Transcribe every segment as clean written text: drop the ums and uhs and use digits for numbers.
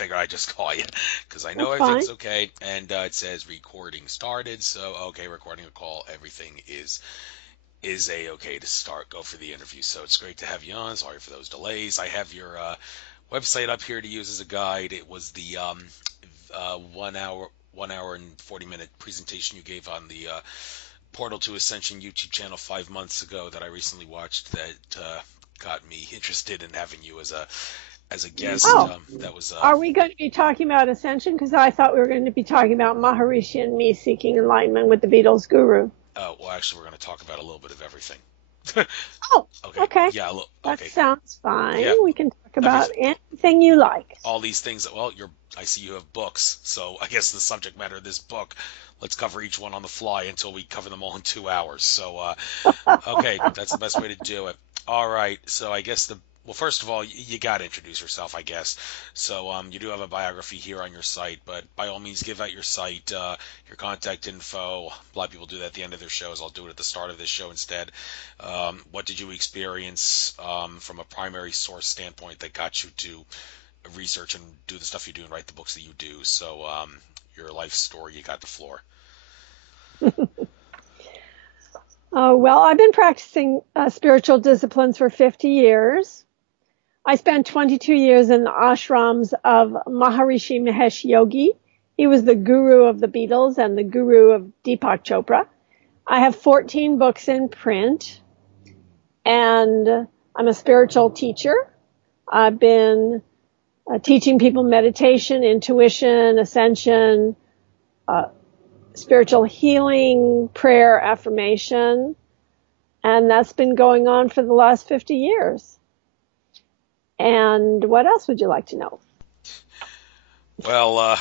figured I'd just call you because I know That's fine. everything's okay. And it says recording started. So, okay, recording a call. Everything is a-okay to start. Go for the interview. So it's great to have you on. Sorry for those delays. I have your website up here to use as a guide. It was the 1 hour and 40-minute presentation you gave on the Portal to Ascension YouTube channel 5 months ago that I recently watched that got me interested in having you as a guest. Oh, That was are we going to be talking about Ascension? Because I thought we were going to be talking about Maharishi and me seeking enlightenment with the Beatles guru. well, actually, we're going to talk about a little bit of everything. Oh, Okay, okay. yeah, That okay, sounds fine. yeah, We can talk about everything. anything you like. All these things. Well, I see you have books, so I guess the subject matter of this book. Let's cover each one on the fly until we cover them all in 2 hours. So, okay, that's the best way to do it. All right, so I guess well, first of all, you got to introduce yourself, I guess. So, you do have a biography here on your site, but by all means, give out your site, your contact info. A lot of people do that at the end of their shows. I'll do it at the start of this show instead. What did you experience from a primary source standpoint that got you to research and do the stuff you do and write the books that you do? So, your life story, you got the floor. Well, I've been practicing spiritual disciplines for 50 years. I spent 22 years in the ashrams of Maharishi Mahesh Yogi. He was the guru of the Beatles and the guru of Deepak Chopra. I have 14 books in print, and I'm a spiritual teacher. I've been teaching people meditation, intuition, ascension, spiritual healing, prayer, affirmation, and that's been going on for the last 50 years. And what else would you like to know? Well,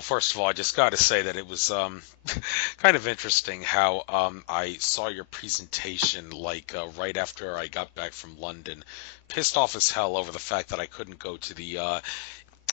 first of all, I just got to say that it was kind of interesting how I saw your presentation like right after I got back from London, pissed off as hell over the fact that I couldn't go to the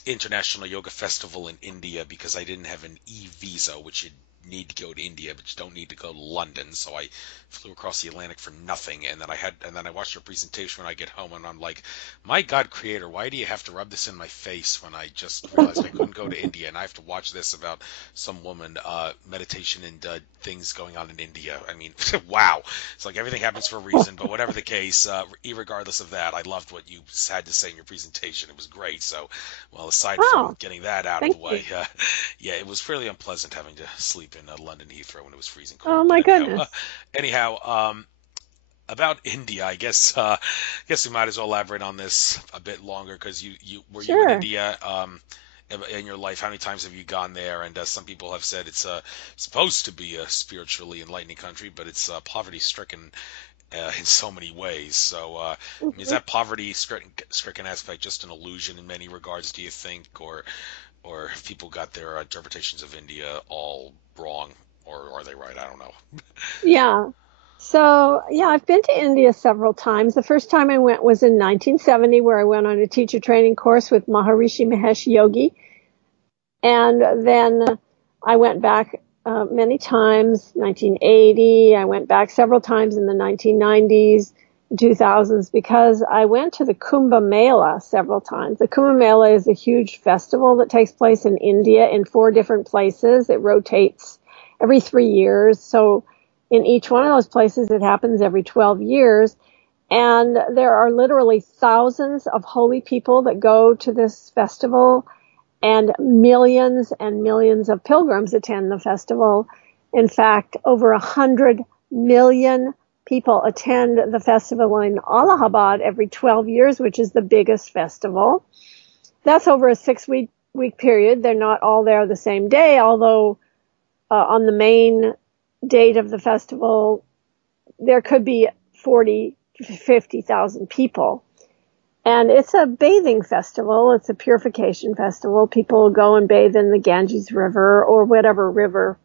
International Yoga Festival in India because I didn't have an e-visa, which you need to go to India, but you don't need to go to London. So I flew across the Atlantic for nothing, and then I watched your presentation when I get home, and I'm like, my God, Creator, why do you have to rub this in my face when I just realized I couldn't go to India, and I have to watch this about some woman, meditation and things going on in India? I mean, wow. It's like everything happens for a reason, but whatever the case, regardless of that, I loved what you had to say in your presentation. It was great. So, well, aside from Oh, getting that out of the thank you. way, yeah, it was fairly unpleasant having to sleep in London Heathrow when it was freezing Oh cold. But my goodness. anyhow, about India, I guess we might as well elaborate on this a bit longer because you were you in Sure. India in your life? How many times have you gone there? And some people have said it's supposed to be a spiritually enlightening country, but it's poverty-stricken in so many ways. So, is Mhm. that poverty-stricken aspect just an illusion in many regards, do you think, or have people got their interpretations of India all wrong, or are they right? I don't know. Yeah. So, yeah, I've been to India several times. The first time I went was in 1970, where I went on a teacher training course with Maharishi Mahesh Yogi. And then I went back many times, 1980. I went back several times in the 1990s, 2000s, because I went to the Kumbh Mela several times. The Kumbh Mela is a huge festival that takes place in India in 4 different places. It rotates every 3 years. So in each one of those places, it happens every 12 years. And there are literally thousands of holy people that go to this festival, and millions of pilgrims attend the festival. In fact, over 100 million people attend the festival in Allahabad every 12 years, which is the biggest festival. That's over a 6 week period. They're not all there the same day, although on the main date of the festival, there could be 40 to 50,000 people. And it's a bathing festival. It's a purification festival. People go and bathe in the Ganges River or whatever river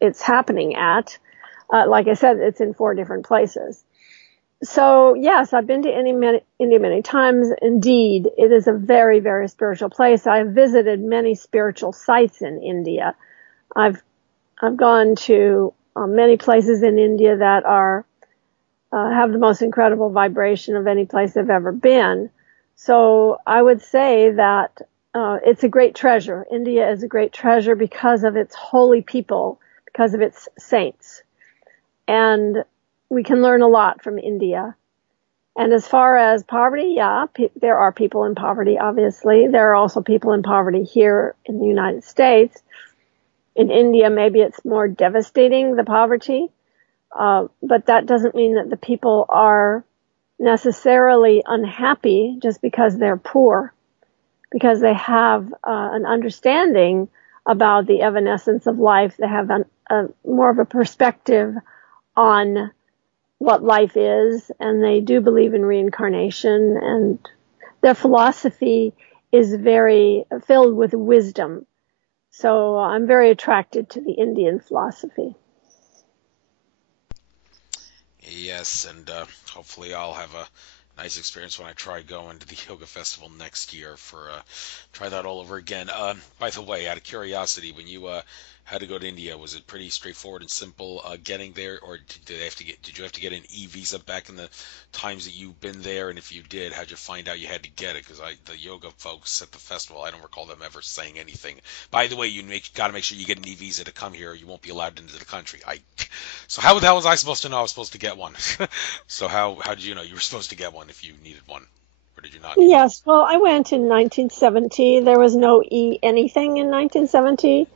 it's happening at. Like I said, it's in 4 different places. So yes, I've been to India many times. Indeed, it is a very, very spiritual place. I've visited many spiritual sites in India. I've gone to many places in India that are have the most incredible vibration of any place I've ever been. So I would say that it's a great treasure. India is a great treasure because of its holy people, because of its saints. And we can learn a lot from India. And as far as poverty, yeah, there are people in poverty, obviously. There are also people in poverty here in the United States. In India, maybe it's more devastating, the poverty. But that doesn't mean that the people are necessarily unhappy just because they're poor, because they have an understanding about the evanescence of life. They have more of a perspective on what life is, and they do believe in reincarnation, and their philosophy is very filled with wisdom. So I'm very attracted to the Indian philosophy. Yes, and hopefully I'll have a nice experience when I try going to the yoga festival next year for try that all over again. By the way, out of curiosity, when you had to go to India, was it pretty straightforward and simple getting there, or did you have to get an e-visa back in the times that you've been there? And if you did, how'd you find out you had to get it? Because the yoga folks at the festival, I don't recall them ever saying anything. By the way, you got to make sure you get an e-visa to come here, or you won't be allowed into the country. So how the hell was I supposed to know I was supposed to get one? So how did you know you were supposed to get one if you needed one, or did you not need one? Yes, well, I went in 1970. There was no anything in 1970.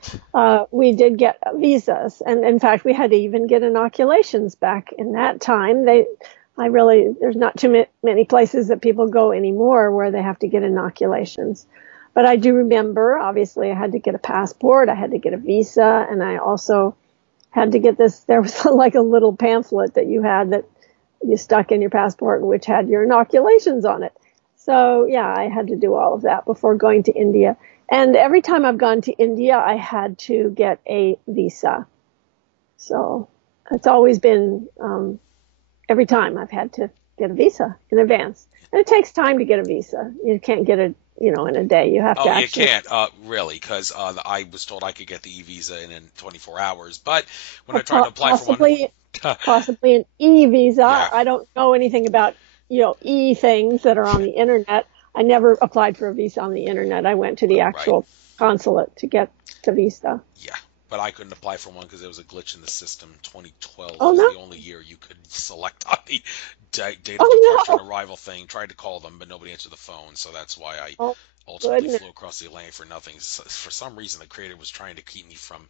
We did get visas, and in fact, we had to even get inoculations back in that time. There's not too many places that people go anymore where they have to get inoculations. But I do remember, obviously, I had to get a passport, I had to get a visa, and I also had to get this. There was like a little pamphlet that you had that you stuck in your passport, which had your inoculations on it. So yeah, I had to do all of that before going to India. And every time I've gone to India, I had to get a visa. So it's always been, every time I've had to get a visa in advance. And it takes time to get a visa. You can't get it, in a day. You have to actually. You can't, really, because I was told I could get the e-visa in 24 hours. But when I tried to apply for one, possibly an e-visa. yeah. I don't know anything about, e-things that are on the internet. I never applied for a visa on the internet. I went to the actual consulate to get the visa. Yeah, but I couldn't apply for one because there was a glitch in the system. 2012 Oh, was no. the only year you could select on the date of departure and arrival thing. Tried to call them, but nobody answered the phone, so that's why I ultimately flew across the Atlantic for nothing. For some reason, the creator was trying to keep me from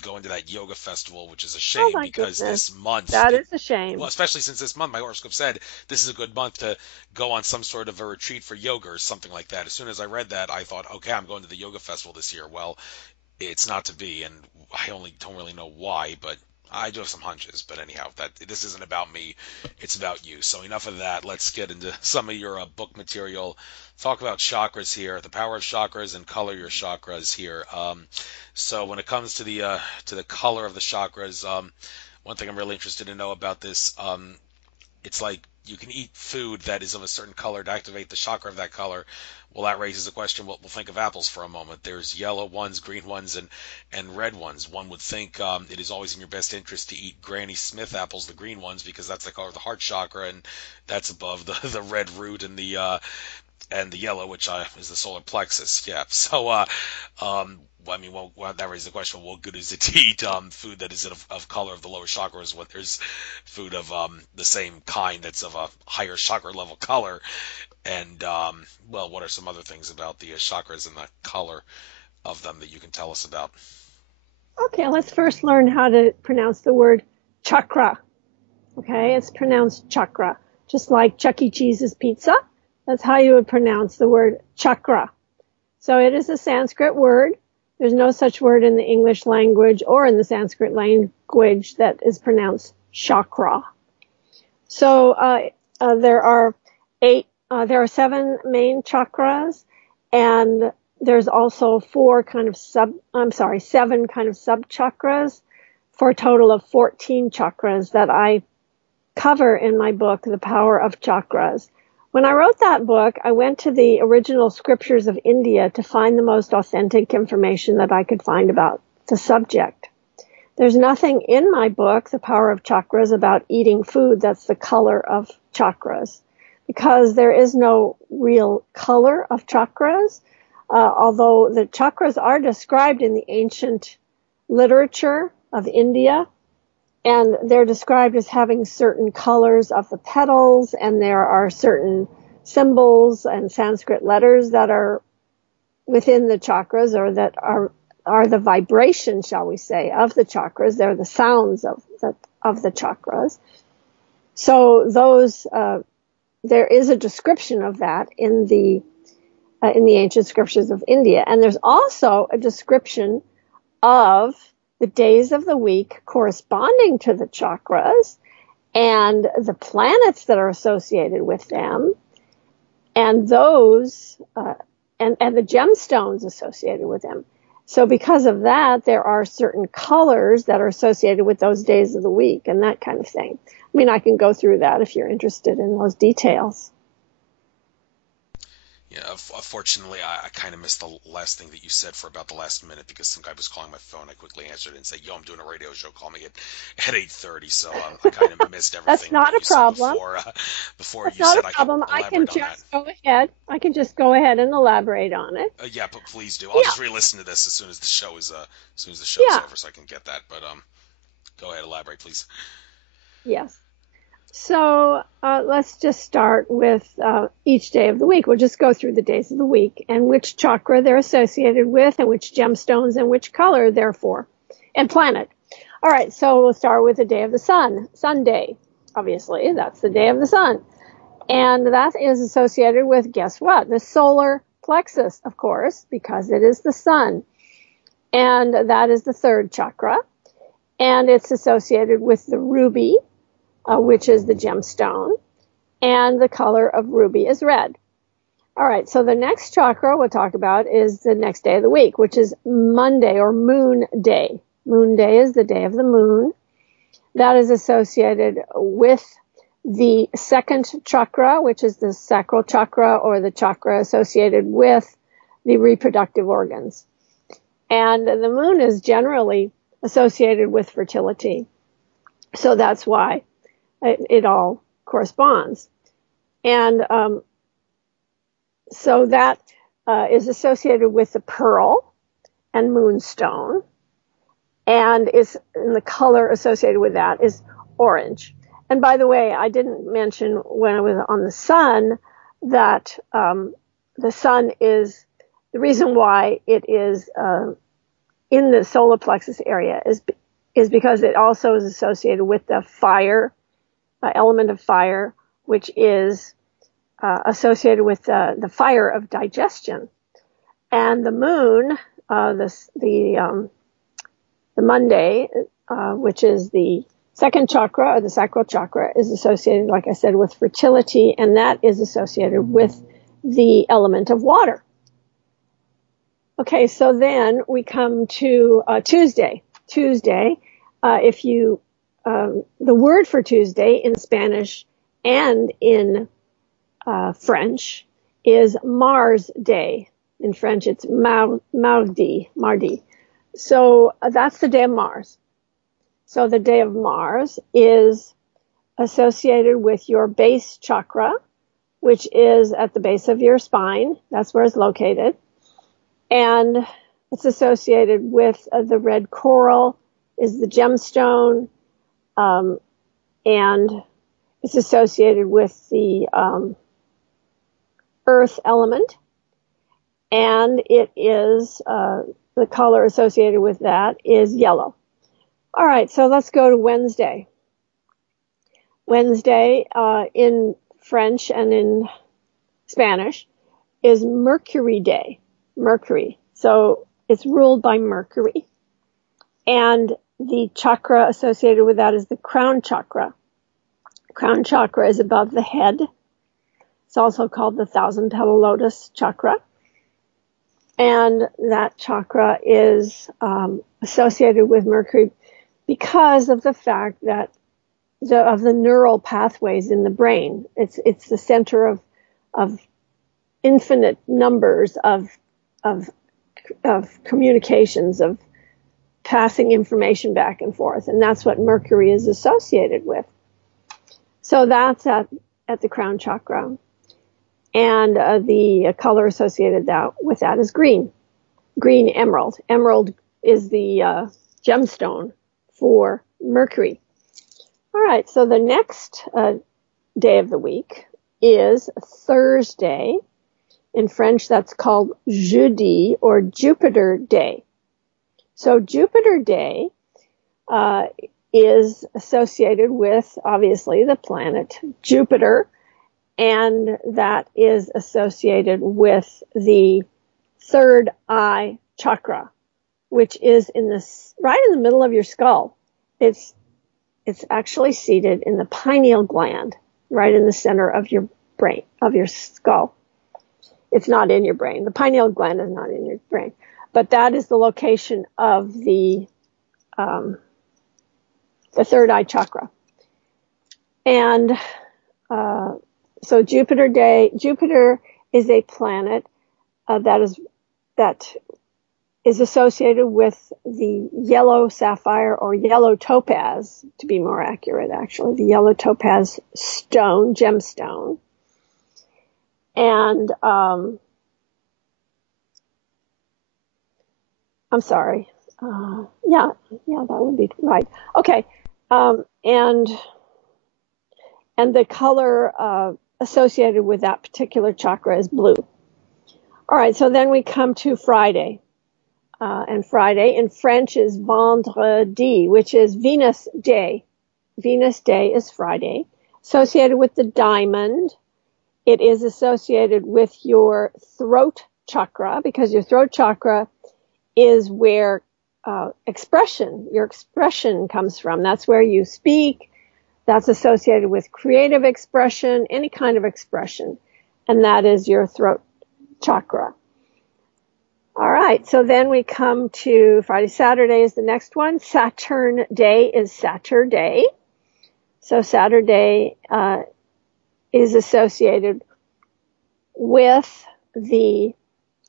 going to that yoga festival, which is a shame because this month. That is a shame. Well, especially since this month, my horoscope said this is a good month to go on some sort of a retreat for yoga or something like that. As soon as I read that, I thought, okay, I'm going to the yoga festival this year. Well, it's not to be, and I don't really know why, but I do have some hunches. But anyhow, this isn't about me; it's about you. So enough of that. Let's get into some of your book material. Talk about chakras here, the power of chakras, and color your chakras here. So when it comes to the color of the chakras, one thing I'm really interested to know about this, it's like you can eat food that is of a certain color to activate the chakra of that color. Well, that raises the question, we'll think of apples for a moment. There's yellow ones, green ones, and red ones. One would think it is always in your best interest to eat Granny Smith apples, the green ones, because that's the color of the heart chakra, and that's above the red root and the yellow, which is the solar plexus. Yeah. So, that raises the question, what good is it to eat food that is of color of the lower chakras when there's food of the same kind that's of a higher chakra level color? And, what are some other things about the chakras and the color of them that you can tell us about? Okay, let's first learn how to pronounce the word chakra. Okay, it's pronounced chakra, just like Chuck E. Cheese's pizza. That's how you would pronounce the word chakra. So it is a Sanskrit word. There's no such word in the English language or in the Sanskrit language that is pronounced chakra. So there are seven main chakras, and there's also seven kind of sub-chakras, for a total of 14 chakras that I cover in my book, The Power of Chakras. When I wrote that book, I went to the original scriptures of India to find the most authentic information that I could find about the subject. There's nothing in my book, The Power of Chakras, about eating food that's the color of chakras. because there is no real color of chakras, although the chakras are described in the ancient literature of India, and they're described as having certain colors of the petals, and there are certain symbols and Sanskrit letters that are within the chakras, or that are the vibration, shall we say, of the chakras. They're the sounds of the chakras. So those there is a description of that in the ancient scriptures of India, and there's also a description of the days of the week corresponding to the chakras and the planets that are associated with them, and those and the gemstones associated with them. So because of that, there are certain colors that are associated with those days of the week and that kind of thing. I mean, I can go through that if you're interested in those details. Yeah, unfortunately, I kind of missed the last thing that you said for about the last minute because some guy was calling my phone. I quickly answered it and said, "Yo, I'm doing a radio show. Call me at 8:30." So I kind of missed everything That's not that a you problem. said before That's you not said a I could problem. I can elaborate on that. just go ahead. I can just go ahead and elaborate on it. Yeah, but please do. I'll just re-listen to this as soon as the show is Yeah. over, so I can get that. But go ahead, elaborate, please. Yes. So let's just start with each day of the week. We'll just go through the days of the week and which chakra they're associated with and which gemstones and which color they're for, and planet. All right, so we'll start with the day of the sun, Sunday. Obviously, that's the day of the sun. And that is associated with, guess what? The solar plexus, of course, because it is the sun. And that is the third chakra. And it's associated with the ruby, which is the gemstone, and the color of ruby is red. All right, so the next chakra we'll talk about is the next day of the week, which is Monday or Moon Day. Moon Day is the day of the moon. That is associated with the second chakra, which is the sacral chakra, or the chakra associated with the reproductive organs. And the moon is generally associated with fertility. So that's why it all corresponds. And so that is associated with the pearl and moonstone, and the color associated with that is orange. And by the way, I didn't mention when I was on the sun that the sun is the reason why it is in the solar plexus area is because it also is associated with the fire element of fire, which is associated with the fire of digestion. And the moon, the Monday, which is the second chakra, or the sacral chakra, is associated, like I said, with fertility, and that is associated with the element of water. Okay, so then we come to Tuesday. Tuesday, the word for Tuesday in Spanish and in French is Mars Day. In French, it's Mardi. So that's the day of Mars. So the day of Mars is associated with your base chakra, which is at the base of your spine. That's where it's located. And it's associated with the red coral is the gemstone, and it's associated with the earth element, and it is the color associated with that is yellow. All right, so let's go to Wednesday. Wednesday in French and in Spanish is Mercury Day. Mercury. So it's ruled by Mercury. And the chakra associated with that is the crown chakra. Crown chakra is above the head. It's also called the thousand-petal lotus chakra. And that chakra is associated with Mercury because of the fact that of the neural pathways in the brain. It's the center of infinite numbers of communications, of passing information back and forth, and that's what Mercury is associated with. So that's at at the crown chakra. And the color associated with that is green. Green emerald. Emerald is the gemstone for Mercury. All right, so the next day of the week is Thursday. In French, that's called Jeudi or Jupiter Day. So Jupiter Day is associated with, obviously, the planet Jupiter, and that is associated with the third eye chakra, which is right in the middle of your skull. It's actually seated in the pineal gland, right in the center of your brain, of your skull. It's not in your brain. The pineal gland is not in your brain, but that is the location of the third eye chakra. And so Jupiter is a planet that is associated with the yellow sapphire or yellow topaz, to be more accurate, actually, the yellow topaz gemstone. And I'm sorry. Yeah, that would be right. Okay. And the color associated with that particular chakra is blue. All right, so then we come to Friday. And Friday in French is vendredi, which is Venus Day. Venus Day is Friday, associated with the diamond. It is associated with your throat chakra, because your throat chakra is where your expression comes from. That's where you speak. That's associated with creative expression, any kind of expression. And that is your throat chakra. All right, so then we come to Friday. Saturday is the next one. Saturn Day is Saturday. So Saturday is associated with the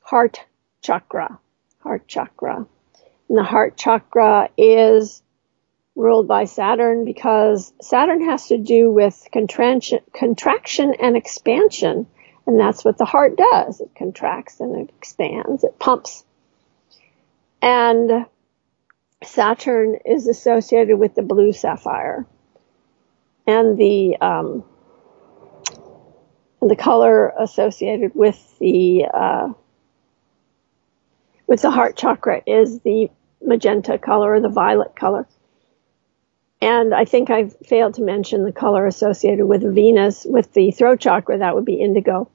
heart chakra. Heart chakra. And the heart chakra is ruled by Saturn because Saturn has to do with contraction and expansion. And that's what the heart does. It contracts and it expands. It pumps. And Saturn is associated with the blue sapphire. And the color associated with the heart chakra is the magenta color or the violet color. And I think I've failed to mention the color associated with Venus, with the throat chakra, that would be indigo.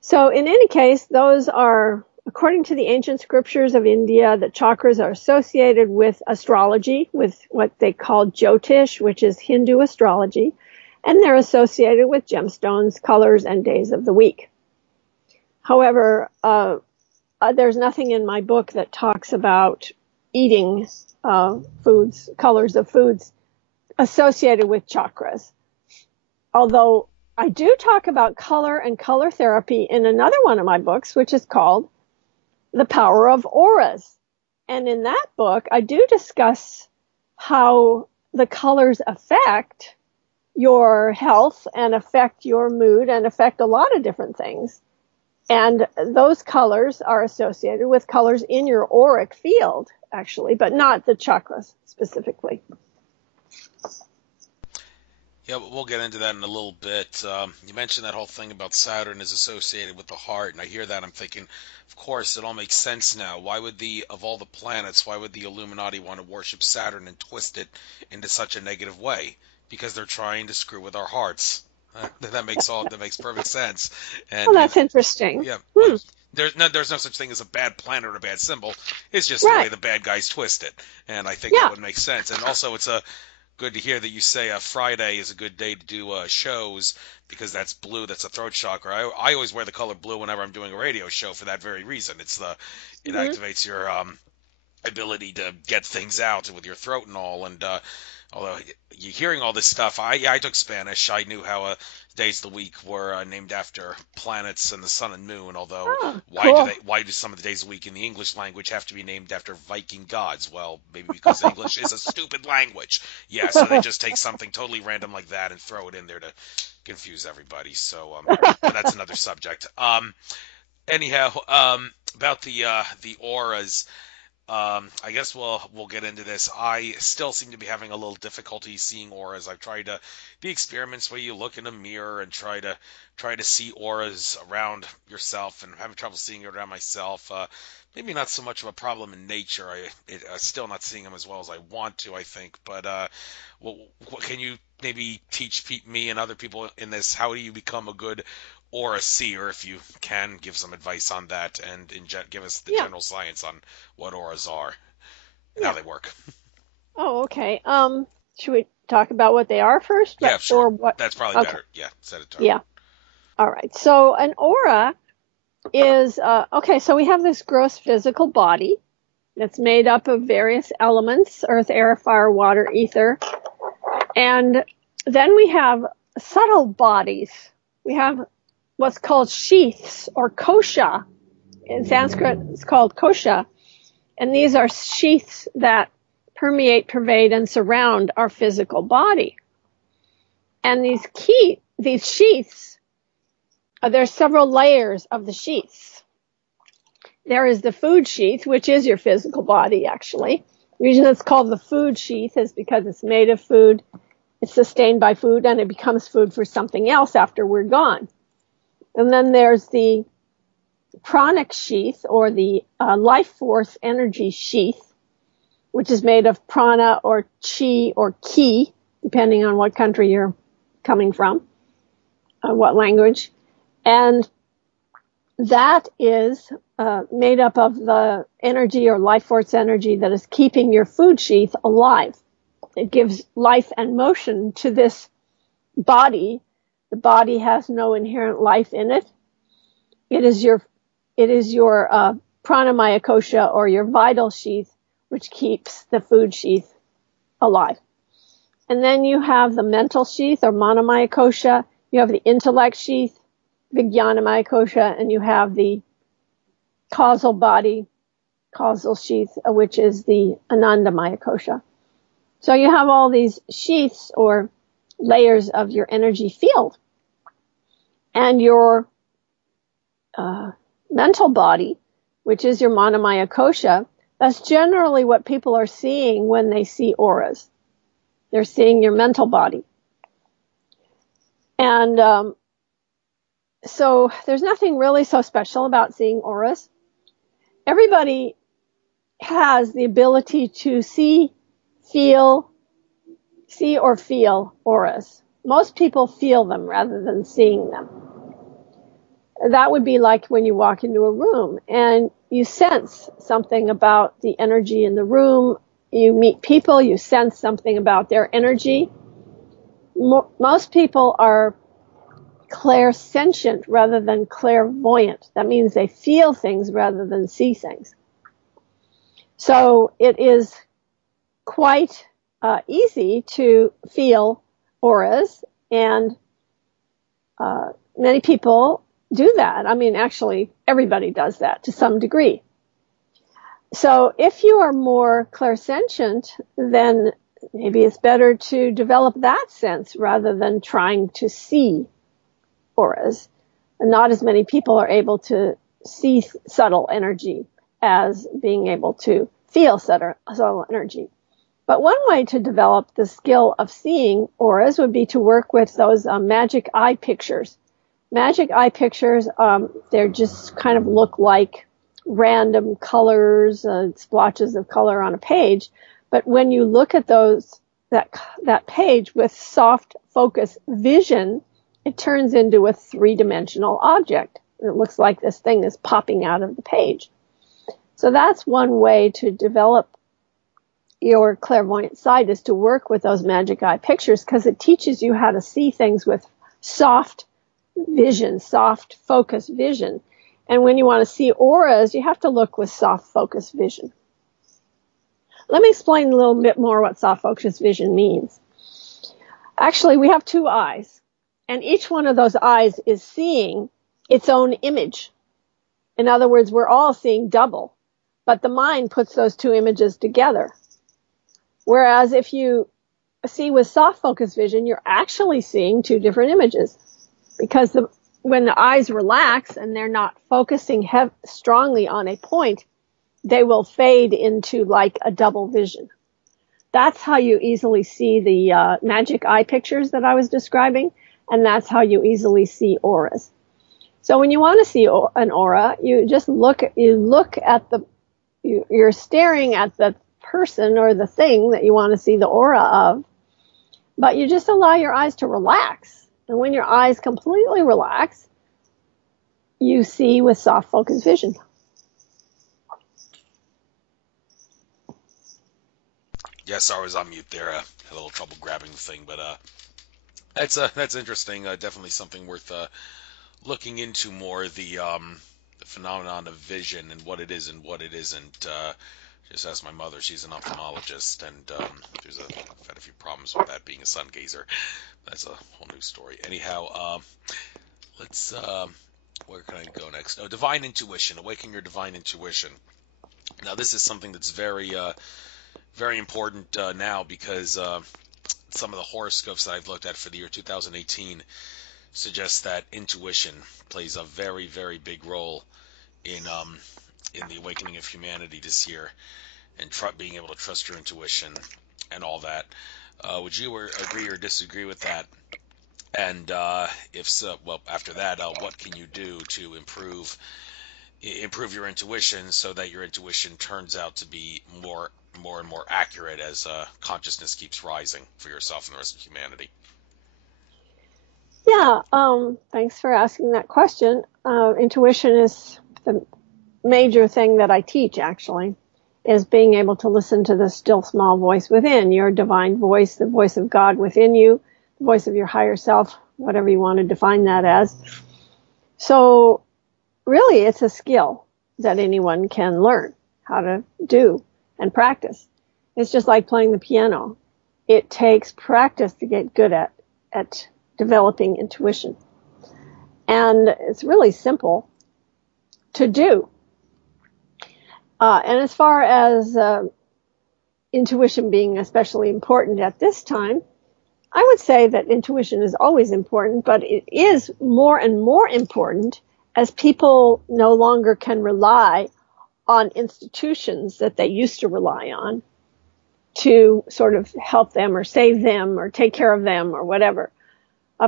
So in any case, those are, according to the ancient scriptures of India, the chakras are associated with astrology, with what they call Jyotish, which is Hindu astrology, and they're associated with gemstones, colors, and days of the week. However, there's nothing in my book that talks about eating foods, colors of foods associated with chakras. Although I do talk about color and color therapy in another one of my books, which is called The Power of Auras. And in that book, I do discuss how the colors affect your health and affect your mood and affect a lot of different things. And those colors are associated with colors in your auric field, actually, but not the chakras specifically. Yeah, we'll get into that in a little bit. You mentioned that whole thing about Saturn is associated with the heart, and I hear that, I'm thinking, of course, it all makes sense now. Why would of all the planets, why would the Illuminati want to worship Saturn and twist it into such a negative way? Because they're trying to screw with our hearts. That makes perfect sense. And well, that's interesting. Yeah. Well, there's no such thing as a bad planet or a bad symbol. It's just the way the bad guys twist it, and I think that would make sense. And also, it's good to hear that you say Friday is a good day to do shows because that's blue. That's a throat chakra. I always wear the color blue whenever I'm doing a radio show for that very reason. It activates your ability to get things out with your throat and all. And Although you hearing all this stuff, I took Spanish. I knew how days of the week were named after planets and the sun and moon. Although Oh, cool. why do some of the days of the week in the English language have to be named after Viking gods? Well, maybe because English is a stupid language. Yeah, so they just take something totally random like that and throw it in there to confuse everybody. So, but that's another subject. Anyhow, about the auras. I guess we'll get into this. I still seem to be having a little difficulty seeing auras. I've tried the experiments where you look in a mirror and try to see auras around yourself, and I'm having trouble seeing it around myself. Maybe not so much of a problem in nature. Still not seeing them as well as I want to, I think. But what can you maybe teach me and other people in this? How do you become a good aura seer, if you can give some advice on that, and give us the Yeah, general science on what auras are and how yeah. they work? Oh, okay. Should we talk about what they are first, Yeah, sure. or what? That's probably Okay. better. Yeah, set it to. Yeah. All right. So an aura is okay. So we have this gross physical body that's made up of various elements: earth, air, fire, water, ether, and then we have subtle bodies. We have what's called sheaths or kosha. In Sanskrit, it's called kosha. And these are sheaths that permeate, pervade, and surround our physical body. And these sheaths, there's several layers of the sheaths. There is the food sheath, which is your physical body, actually. The reason it's called the food sheath is because it's made of food, it's sustained by food, and it becomes food for something else after we're gone. And then there's the pranic sheath, or the life force energy sheath, which is made of prana or chi or ki, depending on what country you're coming from, what language. And that is made up of the energy or life force energy that is keeping your food sheath alive. It gives life and motion to this body. The body has no inherent life in it. It is your pranamaya kosha, or your vital sheath, which keeps the food sheath alive. And then you have the mental sheath, or manomaya kosha. You have the intellect sheath, vijnanamaya kosha, and you have the causal body, causal sheath, which is the anandamaya kosha. So you have all these sheaths or layers of your energy field. And your mental body, which is your manomaya kosha, that's generally what people are seeing when they see auras. They're seeing your mental body. And so there's nothing really so special about seeing auras. Everybody has the ability to see or feel auras. Most people feel them rather than seeing them. That would be like when you walk into a room and you sense something about the energy in the room. You meet people, you sense something about their energy. Most people are clairsentient rather than clairvoyant. That means they feel things rather than see things. So it is quite easy to feel auras, and many people do that. I mean, actually, everybody does that to some degree. So if you are more clairsentient, then maybe it's better to develop that sense rather than trying to see auras. And not as many people are able to see subtle energy as being able to feel subtle energy. But one way to develop the skill of seeing auras would be to work with those magic eye pictures. Magic eye pictures, they just kind of look like random colors, splotches of color on a page. But when you look at that page with soft focus vision, it turns into a three-dimensional object. It looks like this thing is popping out of the page. So that's one way to develop your clairvoyant side, is to work with those magic eye pictures, because it teaches you how to see things with soft vision, soft focus vision. And when you want to see auras, you have to look with soft focus vision. let me explain a little bit more what soft focus vision means. Actually, we have two eyes, and each one of those eyes is seeing its own image. In other words, we're all seeing double, but the mind puts those two images together. Whereas if you see with soft focus vision, you're actually seeing two different images, because when the eyes relax and they're not focusing strongly on a point, they will fade into like a double vision. That's how you easily see the magic eye pictures that I was describing, and that's how you easily see auras. So when you want to see an aura, you just look at you're staring at the person or the thing that you want to see the aura of, but you just allow your eyes to relax. And when your eyes completely relax, you see with soft focus vision. Yes, I was on mute there. Had a little trouble grabbing the thing, but that's interesting. Definitely something worth looking into more. The phenomenon of vision and what it is and what it isn't. Just asked my mother; she's an ophthalmologist, and I've had a few problems with that, being a sun gazer. That's a whole new story. Anyhow, let's. Where can I go next? Oh, divine intuition. Awaken your divine intuition. Now, this is something that's very important now, because some of the horoscopes that I've looked at for the year 2018 suggest that intuition plays a very, very big role in the awakening of humanity this year, and being able to trust your intuition and all that. Would you agree or disagree with that? And if so, well, after that, what can you do to improve your intuition so that your intuition turns out to be more and more accurate as consciousness keeps rising for yourself and the rest of humanity? Yeah, thanks for asking that question. Intuition is the major thing that I teach, actually, is being able to listen to the still small voice within, your divine voice, the voice of God within you, the voice of your higher self, whatever you want to define that as. So really, it's a skill that anyone can learn how to do and practice. It's just like playing the piano. It takes practice to get good at developing intuition. And it's really simple to do. And as far as intuition being especially important at this time, I would say that intuition is always important, but it is more and more important as people no longer can rely on institutions that they used to rely on to sort of help them or save them or take care of them or whatever.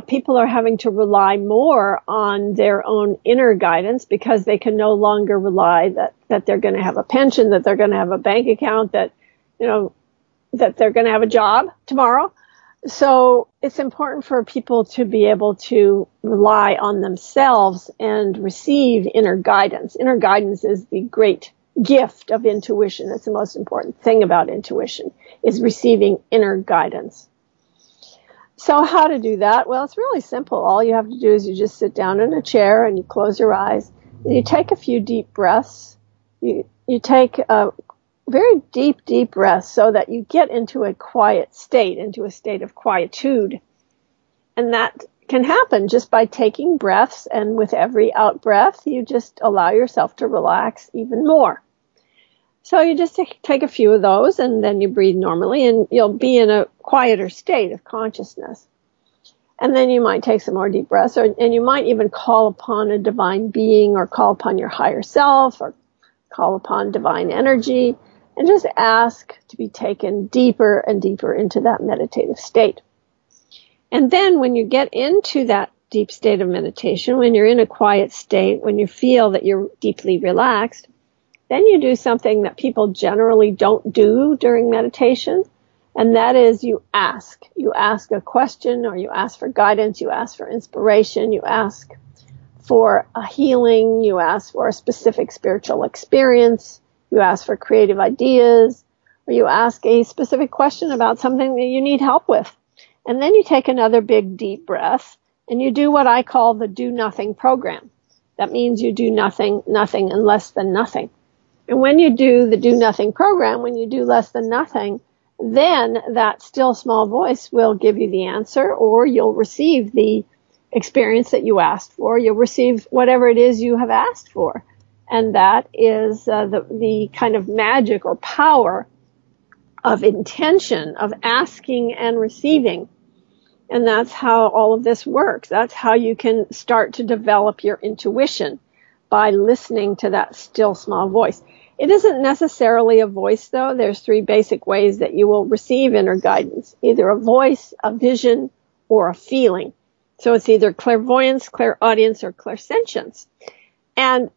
People are having to rely more on their own inner guidance, because they can no longer rely that they're going to have a pension, that they're going to have a bank account, that they're going to have a job tomorrow. So it's important for people to be able to rely on themselves and receive inner guidance. Inner guidance is the great gift of intuition. It's the most important thing about intuition, is receiving inner guidance. So how to do that? Well, it's really simple. All you have to do is you just sit down in a chair and you close your eyes and you take a few deep breaths. You take a very deep breaths so that you get into a quiet state, into a state of quietude. And that can happen just by taking breaths, and with every out breath, you just allow yourself to relax even more. So you just take a few of those, and then you breathe normally, and you'll be in a quieter state of consciousness. And then you might take some more deep breaths, and you might even call upon a divine being, or call upon your higher self, or call upon divine energy, and just ask to be taken deeper and deeper into that meditative state. And then when you get into that deep state of meditation, when you're in a quiet state, when you feel that you're deeply relaxed, then you do something that people generally don't do during meditation, and that is you ask. You ask a question, or you ask for guidance, you ask for inspiration, you ask for a healing, you ask for a specific spiritual experience, you ask for creative ideas, or you ask a specific question about something that you need help with. And then you take another big deep breath, and you do what I call the do nothing program. That means you do nothing and less than nothing. And when you do the do nothing program, when you do less than nothing, then that still small voice will give you the answer, or you'll receive the experience that you asked for. You'll receive whatever it is you have asked for. And that is the kind of magic or power of intention, of asking and receiving. And that's how all of this works. That's how you can start to develop your intuition, by listening to that still small voice. It isn't necessarily a voice, though. There's three basic ways that you will receive inner guidance: either a voice, a vision, or a feeling. So it's either clairvoyance, clairaudience, or clairsentience. And,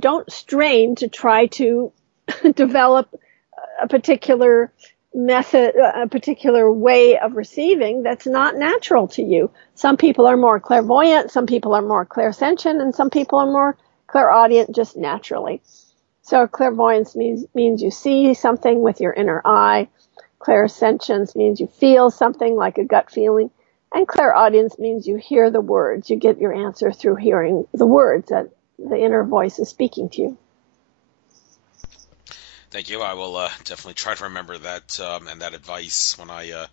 don't strain to try to develop a particular method, a particular way of receiving that's not natural to you. Some people are more clairvoyant, some people are more clairsentient, and some people are more clairaudient just naturally. So clairvoyance means you see something with your inner eye. Clairsentience means you feel something like a gut feeling. And clairaudience means you hear the words. You get your answer through hearing the words that the inner voice is speaking to you. Thank you. I will definitely try to remember that and that advice when I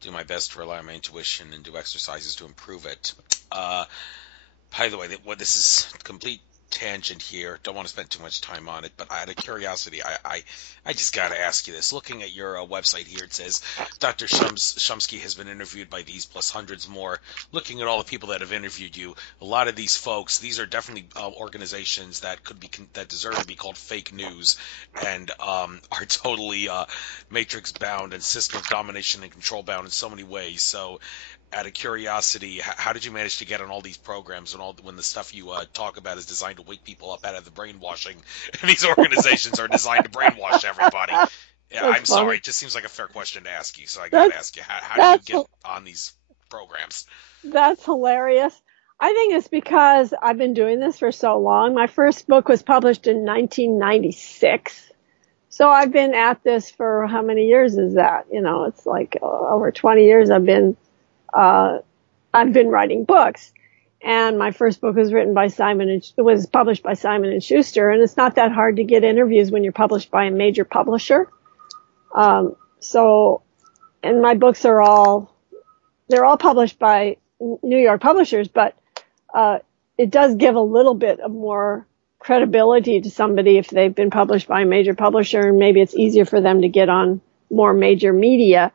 do my best to rely on my intuition and do exercises to improve it. By the way, this is complete tangent here. Don't want to spend too much time on it, but out of curiosity, I just got to ask you this. Looking at your website here, it says Dr. Shumsky has been interviewed by these plus hundreds more. Looking at all the people that have interviewed you, a lot of these folks, these are definitely organizations that that deserve to be called fake news and are totally matrix bound and system of domination and control bound in so many ways. So, out of curiosity, how did you manage to get on all these programs when the stuff you talk about is designed to wake people up out of the brainwashing, and these organizations are designed to brainwash everybody? Yeah, I'm sorry. It just seems like a fair question to ask you, so I got to ask you, how do you get on these programs? That's hilarious. I think it's because I've been doing this for so long. My first book was published in 1996. So I've been at this for how many years is that? It's like over 20 years I've been writing books, and my first book was published by Simon and Schuster, and it's not that hard to get interviews when you're published by a major publisher. And my books they're all published by New York publishers, but it does give a little bit of more credibility to somebody if they've been published by a major publisher, and maybe it's easier for them to get on more major media.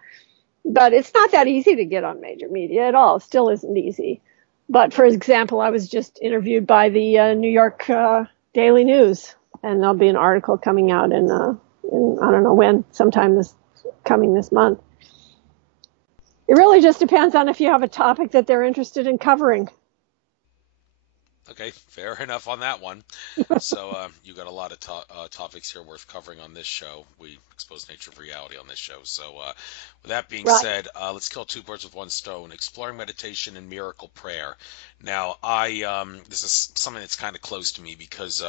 But it's not that easy to get on major media at all. It still isn't easy. But for example, I was just interviewed by the New York Daily News, and there'll be an article coming out in I don't know when, sometime this month. It really just depends on if you have a topic that they're interested in covering. Okay, fair enough on that one. So you got a lot of topics here worth covering on this show. We expose nature of reality on this show. So with that being said, let's kill two birds with one stone. Exploring meditation and miracle prayer. Now, this is something that's kind of close to me because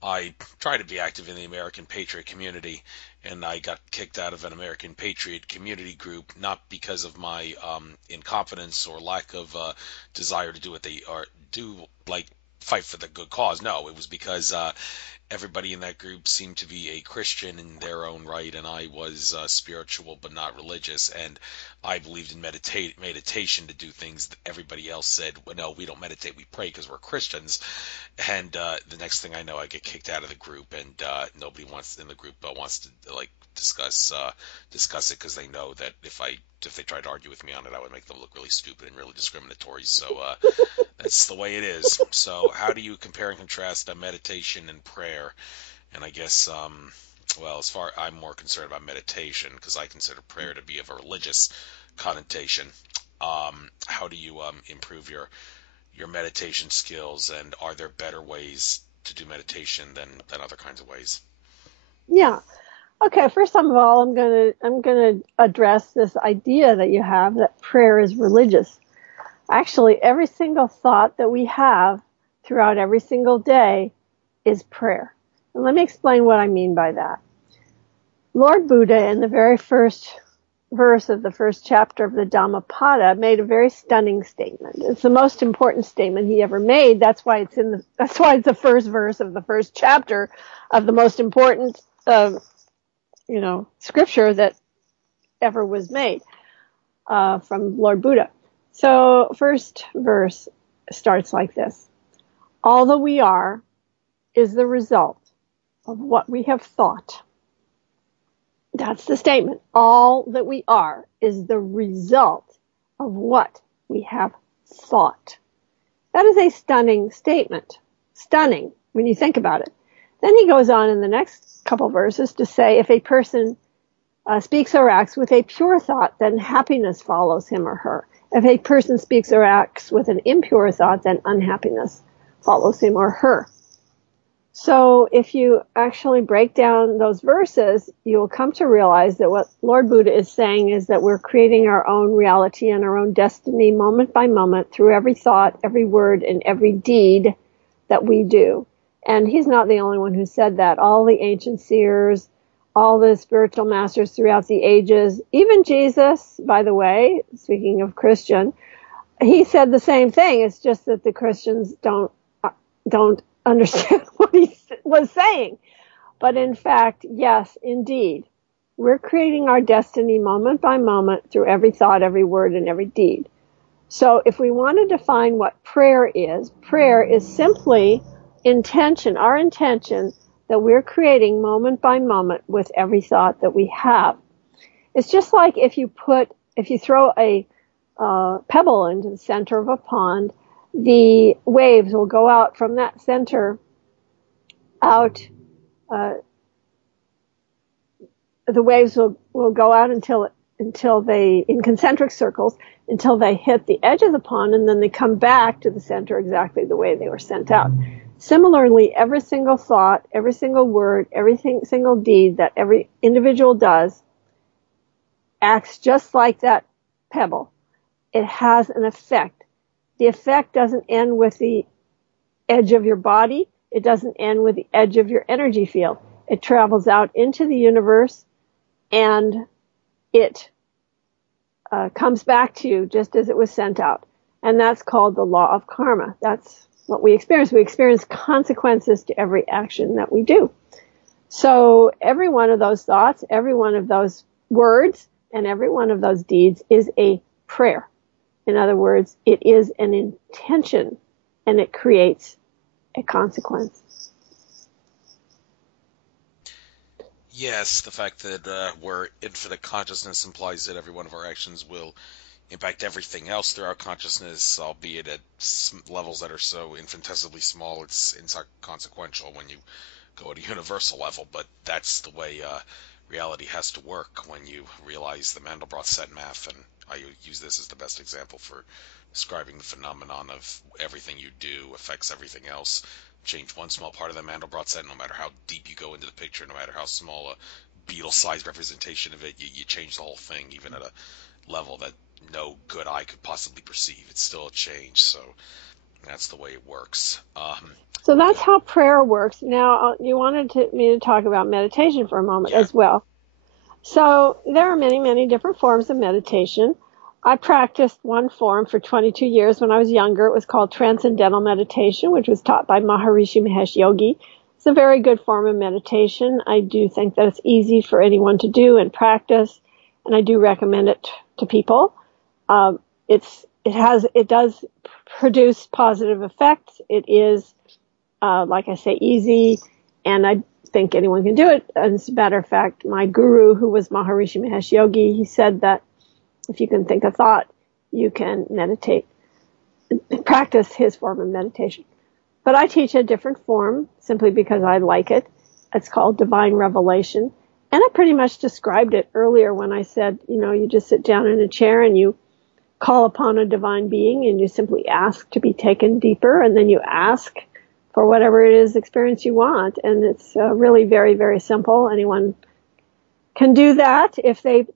I try to be active in the American Patriot community, and I got kicked out of an American Patriot community group, not because of my incompetence or lack of desire to do what they do, like fight for the good cause. No, it was because everybody in that group seemed to be a Christian in their own right, and I was spiritual but not religious, and I believed in meditation to do things that everybody else said, well, no, we don't meditate, we pray because we're Christians. And the next thing I know, I get kicked out of the group, and nobody in the group wants to discuss it, because they know that if they tried to argue with me on it, I would make them look really stupid and really discriminatory. So that's the way it is. So how do you compare and contrast meditation and prayer? And I guess I'm more concerned about meditation because I consider prayer to be of a religious connotation. How do you improve your meditation skills, and are there better ways to do meditation than other kinds of ways? Yeah. Okay, first of all, I'm gonna address this idea that you have that prayer is religious. Actually, every single thought that we have throughout every single day is prayer. And let me explain what I mean by that. Lord Buddha, in the very first verse of the first chapter of the Dhammapada made a very stunning statement. It's the most important statement he ever made. That's why it's the first verse of the first chapter of the most important, scripture that ever was made from Lord Buddha. So first verse starts like this. All that we are is the result of what we have thought. That's the statement. All that we are is the result of what we have thought. That is a stunning statement. Stunning when you think about it. Then he goes on in the next couple verses to say, if a person speaks or acts with a pure thought, then happiness follows him or her. If a person speaks or acts with an impure thought, then unhappiness follows him or her. So if you actually break down those verses, you will come to realize that what Lord Buddha is saying is that we're creating our own reality and our own destiny moment by moment through every thought, every word, and every deed that we do. And he's not the only one who said that. All the ancient seers, all the spiritual masters throughout the ages, even Jesus, by the way, speaking of Christian, he said the same thing. It's just that the Christians don't understand what he was saying. But in fact, yes, indeed, we're creating our destiny moment by moment through every thought, every word, and every deed. So if we want to define what prayer is simply intention, our intention that we're creating moment by moment with every thought that we have. It's just like if you throw a pebble into the center of a pond, the waves will go out from that center out. The waves will go out until they, in concentric circles, until they hit the edge of the pond, and then they come back to the center exactly the way they were sent out. Similarly, every single thought, every single word, every single deed that every individual does acts just like that pebble. It has an effect. The effect doesn't end with the edge of your body. It doesn't end with the edge of your energy field. It travels out into the universe, and it comes back to you just as it was sent out. And that's called the law of karma. That's what we experience. We experience consequences to every action that we do. So every one of those thoughts, every one of those words, and every one of those deeds is a prayer. In other words, it is an intention, and it creates a consequence. Yes, the fact that we're infinite consciousness implies that every one of our actions will impact everything else through our consciousness, albeit at levels that are so infinitesimally small it's inconsequential when you go at a universal level. But that's the way reality has to work when you realize the Mandelbrot set math, and I use this as the best example for describing the phenomenon of everything you do affects everything else. Change one small part of the Mandelbrot set, no matter how deep you go into the picture, no matter how small a Beatles-sized representation of it, you change the whole thing, even at a level that no good eye could possibly perceive. It's still a change, so that's the way it works. So that's how prayer works. Now, you wanted me to talk about meditation for a moment as well. So there are many, many different forms of meditation. I practiced one form for 22 years when I was younger. It was called Transcendental Meditation, which was taught by Maharishi Mahesh Yogi. It's a very good form of meditation. I do think that it's easy for anyone to do and practice, and I do recommend it to people. It does produce positive effects. It is, like I say, easy, and I think anyone can do it. As a matter of fact, my guru, who was Maharishi Mahesh Yogi, he said that if you can think a thought, you can meditate, practice his form of meditation. But I teach a different form simply because I like it. It's called Divine Revelation. And I pretty much described it earlier when I said, you just sit down in a chair and you call upon a divine being and you simply ask to be taken deeper, and then you ask for whatever it is experience you want. And it's really very, very simple. Anyone can do that if they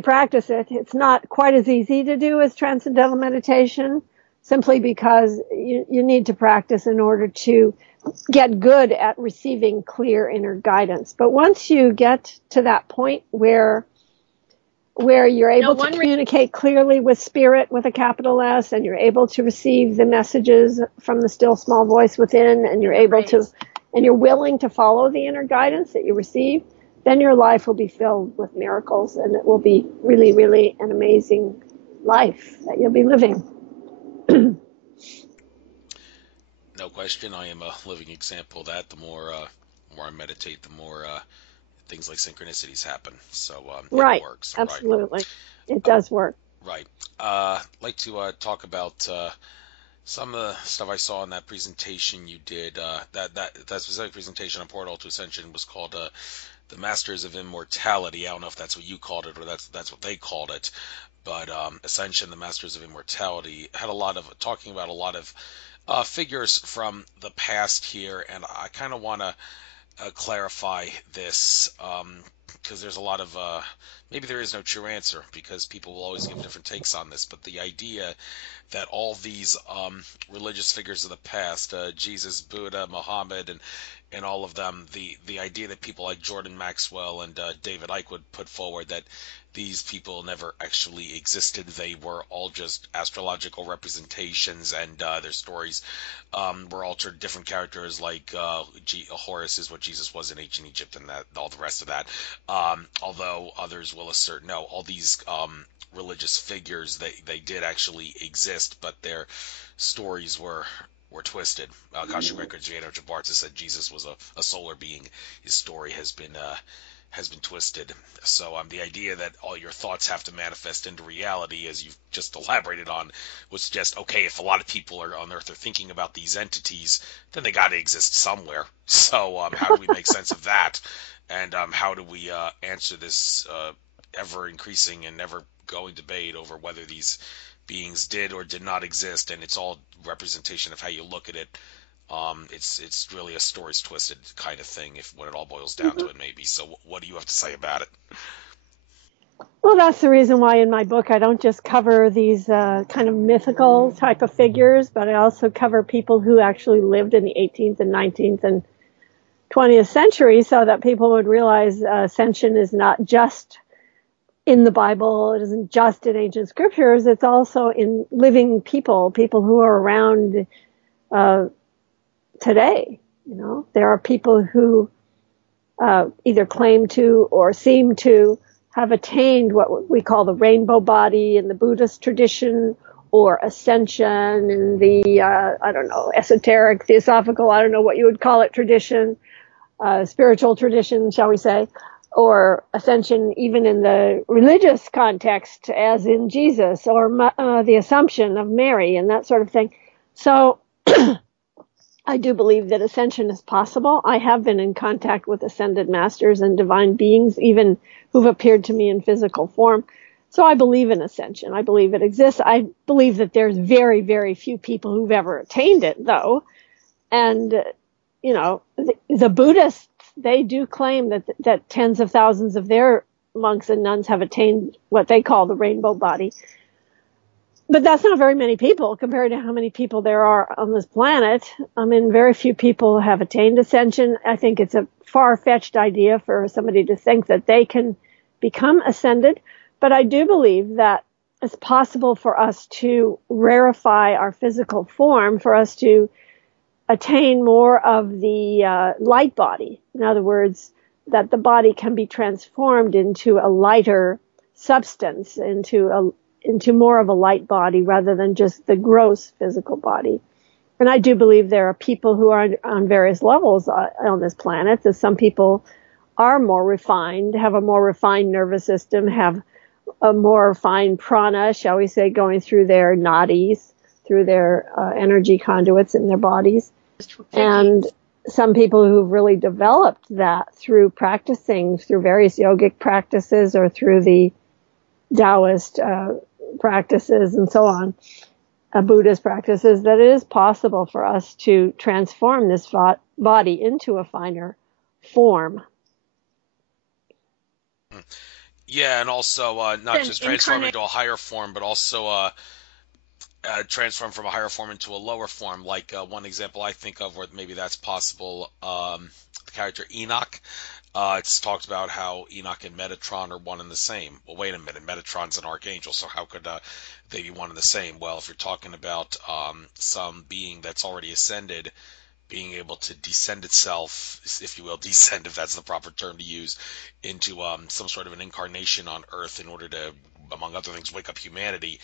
practice it. It's not quite as easy to do as transcendental meditation, simply because you need to practice in order to get good at receiving clear inner guidance. But once you get to that point where where you're able to communicate clearly with spirit with a capital S, and you're able to receive the messages from the still small voice within, and you're able to, and you're willing to follow the inner guidance that you receive, then your life will be filled with miracles, and it will be really, really an amazing life that you'll be living. No question, I am a living example of that. The more I meditate, the more things like synchronicities happen. So right, it works. absolutely, right. It does work. Right. I'd like to talk about some of the stuff I saw in that presentation you did. That specific presentation on Portal to Ascension was called the Masters of Immortality. I don't know if that's what you called it or that's what they called it, but Ascension, the Masters of Immortality, had a lot of talking about a lot of figures from the past here, and I kind of want to clarify this because there's a lot of maybe there is no true answer because people will always give different takes on this, but the idea that all these religious figures of the past, Jesus, Buddha, Muhammad, and all of them, the idea that people like Jordan Maxwell and David Icke would put forward that these people never actually existed. They were all just astrological representations, and their stories were altered. Different characters, like Horus is what Jesus was in ancient Egypt, and that all the rest of that. Although others will assert no, all these religious figures they did actually exist, but their stories were twisted. Akashic Records, Jano Jabarta said Jesus was a solar being. His story has been twisted. So the idea that all your thoughts have to manifest into reality, as you've just elaborated on, would suggest, okay, if a lot of people are on Earth are thinking about these entities, then they got to exist somewhere. So how do we make sense of that? And how do we answer this ever-increasing and ever-going debate over whether these beings did or did not exist? And it's all representation of how you look at it. It's really a story's twisted kind of thing, if when it all boils down to it, maybe. So what do you have to say about it? Well, that's the reason why in my book I don't just cover these kind of mythical type of figures, but I also cover people who actually lived in the 18th and 19th and 20th century, so that people would realize ascension is not just in the Bible, it isn't just in ancient scriptures, it's also in living people who are around today. You know, there are people who either claim to or seem to have attained what we call the rainbow body in the Buddhist tradition, or ascension in the, I don't know, esoteric, theosophical, I don't know what you would call it, tradition, spiritual tradition, shall we say, or ascension even in the religious context, as in Jesus, or the Assumption of Mary and that sort of thing. So I do believe that ascension is possible. I have been in contact with ascended masters and divine beings, even who've appeared to me in physical form. So I believe in ascension. I believe it exists. I believe that there's very, very few people who've ever attained it, though. And, you know, the Buddhists, they do claim that tens of thousands of their monks and nuns have attained what they call the rainbow body. But that's not very many people compared to how many people there are on this planet. I mean, very few people have attained ascension. I think it's a far-fetched idea for somebody to think that they can become ascended. But I do believe that it's possible for us to rarefy our physical form, for us to attain more of the light body. In other words, that the body can be transformed into a lighter substance, into more of a light body rather than just the gross physical body. And I do believe there are people who are on various levels on this planet, that some people are more refined, have a more refined nervous system, have a more refined prana, shall we say, going through their nadis, through their energy conduits in their bodies. And some people who've really developed that through practicing, through various yogic practices or through the Taoist practices and so on, Buddhist practices, that it is possible for us to transform this body into a finer form. Yeah, and also not just transform into a higher form, but also transform from a higher form into a lower form. Like one example I think of where maybe that's possible, the character Enoch. It's talked about how Enoch and Metatron are one and the same. Well, wait a minute, Metatron's an archangel, so how could they be one and the same? Well, if you're talking about some being that's already ascended, being able to descend itself, if you will, descend, if that's the proper term to use, into some sort of an incarnation on Earth in order to, among other things, wake up humanity,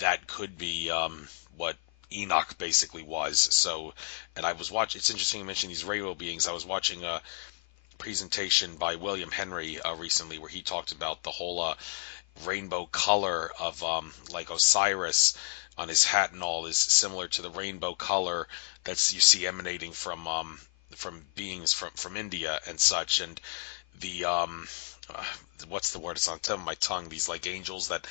that could be what Enoch basically was. So, and I was watching, it's interesting you mention these rainbow beings. I was watching a presentation by William Henry recently where he talked about the whole rainbow color of like Osiris on his hat and all is similar to the rainbow color that's you see emanating from beings from India and such, and the what's the word? It's on the tip of my tongue. These like angels that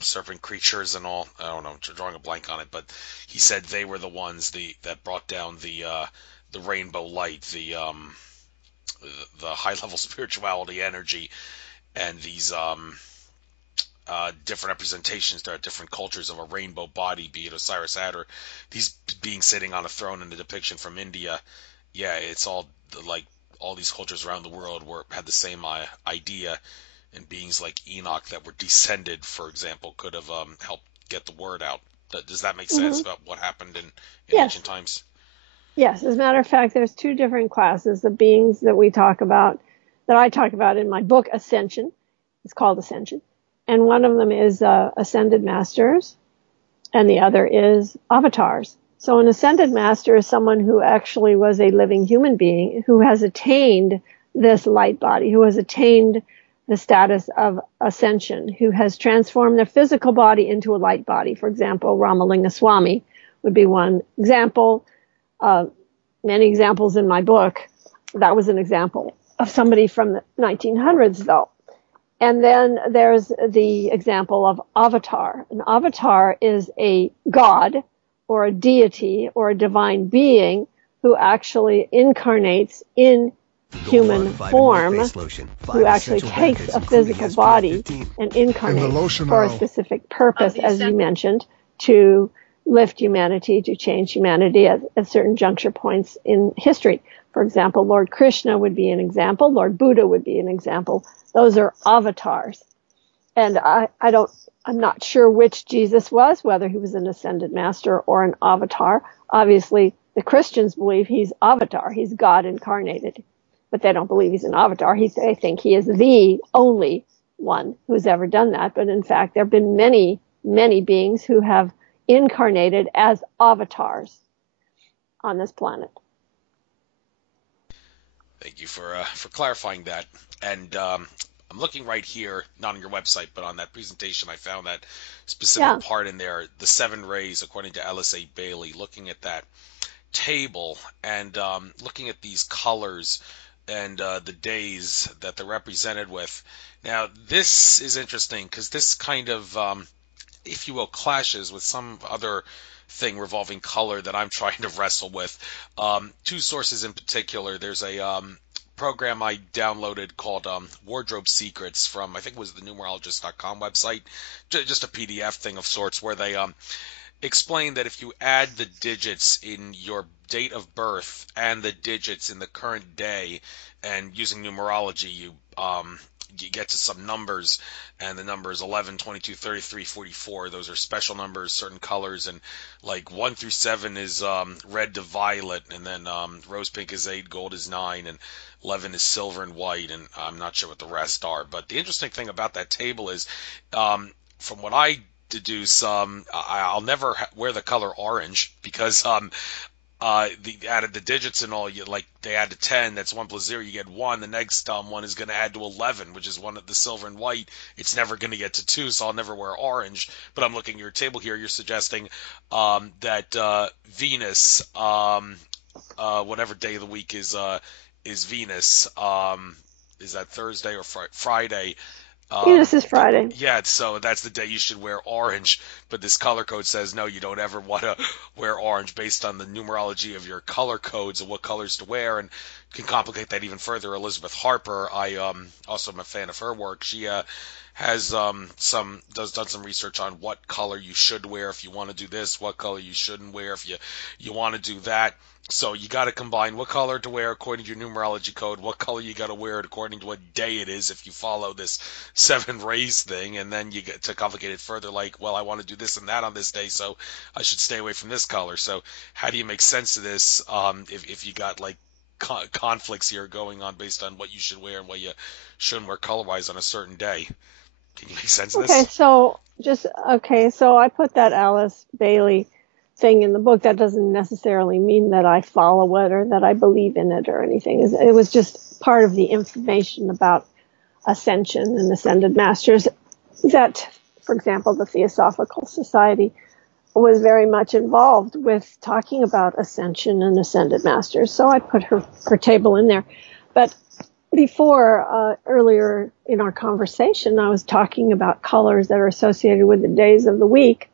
serpent creatures and all. I don't know, drawing a blank on it, but he said they were the ones that brought down the rainbow light, the high level spirituality energy, and these different representations. There are different cultures of a rainbow body, be it Osiris Ad or these beings sitting on a throne in the depiction from India. Yeah, it's all like all these cultures around the world had the same idea, and beings like Enoch that were descended, for example, could have helped get the word out. Does that make sense Mm-hmm. about what happened in Yes. ancient times? Yes. As a matter of fact, there's two different classes. The beings that we talk about, that I talk about in my book, Ascension. It's called Ascension. And one of them is ascended masters, and the other is avatars. So an ascended master is someone who actually was a living human being who has attained this light body, who has attained the status of ascension, who has transformed their physical body into a light body. For example, Ramalinga Swami would be one example. Many examples in my book. That was an example of somebody from the 1900s, though. And then there's the example of avatar. An avatar is a god or a deity or a divine being who actually incarnates in human form, who actually takes a physical body and incarnates for a specific purpose, as you mentioned, to lift humanity, to change humanity at certain juncture points in history. For example, Lord Krishna would be an example. Lord Buddha would be an example. Those are avatars. And I'm not sure which Jesus was, whether he was an ascended master or an avatar. Obviously, the Christians believe he's avatar. He's God incarnated. But they don't believe he's an avatar. They think he is the only one who's ever done that. But in fact, there have been many, many beings who have incarnated as avatars on this planet. Thank you for clarifying that. And I'm looking right here, not on your website, but on that presentation, I found that specific part in there, the 7 rays, according to Ellis A. Bailey, looking at that table and looking at these colors and the days that they're represented with. Now, this is interesting because this kind of, if you will, clashes with some other thing revolving color that I'm trying to wrestle with. 2 sources in particular. There's a program I downloaded called Wardrobe Secrets from, I think it was the numerologist.com website, just a PDF thing of sorts, where they explain that if you add the digits in your date of birth and the digits in the current day, and using numerology, you get to some numbers, and the numbers 11, 22, 33, 44. Those are special numbers, certain colors, and like 1 through 7 is red to violet, and then rose pink is 8, gold is 9, and 11 is silver and white, and I'm not sure what the rest are. But the interesting thing about that table is, from what I deduce, I'll never wear the color orange because the added the digits and all, you like they add to 10, that's 1 plus 0, you get 1. The next one is going to add to 11, which is one of the silver and white. It's never going to get to 2, so I'll never wear orange. But I'm looking at your table here, you're suggesting that Venus, whatever day of the week is Venus, is that Thursday or Friday? Venus is Friday. Yeah, so that's the day you should wear orange, but this color code says no, you don't ever want to wear orange based on the numerology of your color codes and what colors to wear. And can complicate that even further, Elizabeth Harper, I also am a fan of her work. She has done some research on what color you should wear if you want to do this, what color you shouldn't wear if you want to do that. So you got to combine what color to wear according to your numerology code, what color you got to wear it according to what day it is if you follow this 7 rays thing, and then you get to complicate it further, like, well, I want to do this and that on this day, so I should stay away from this color. So how do you make sense of this if you got like conflicts here going on based on what you should wear and what you shouldn't wear color-wise on a certain day? Can you make sense of Okay, this? so I put that Alice Bailey thing in the book. That doesn't necessarily mean that I follow it or that I believe in it or anything. It was just part of the information about Ascension and Ascended Masters that, for example, the Theosophical Society was very much involved with talking about Ascension and Ascended Masters. So I put her table in there. But before, earlier in our conversation, I was talking about colors that are associated with the days of the week,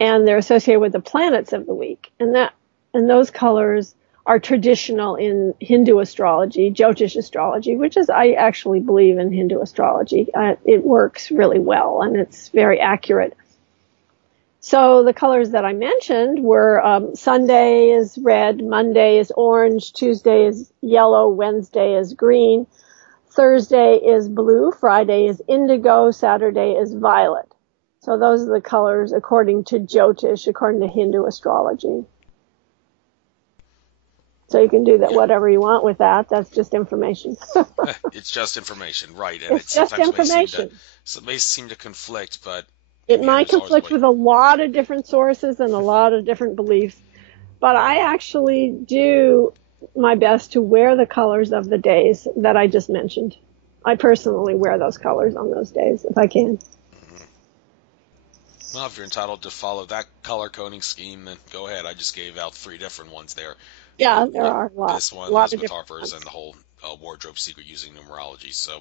and they're associated with the planets of the week. And those colors are traditional in Hindu astrology, Jyotish astrology, which is, I actually believe in Hindu astrology. It works really well, and it's very accurate. So the colors that I mentioned were Sunday is red, Monday is orange, Tuesday is yellow, Wednesday is green, Thursday is blue, Friday is indigo, Saturday is violet. So those are the colors according to Jyotish, according to Hindu astrology. So you can do that Yeah. whatever you want with that. That's just information. It's just information, right? And it It's just sometimes information. may seem to conflict, but It in the end, might there's always a conflict way. with a lot of different sources and a lot of different beliefs. But I actually do my best to wear the colors of the days that I just mentioned. I personally wear those colors on those days if I can. Mhm. Well, if you're entitled to follow that color coding scheme, then go ahead. I just gave out 3 different ones there. Yeah, there are This one, a lot of Elizabeth different Harper's, ones. and the whole wardrobe secret using numerology. So,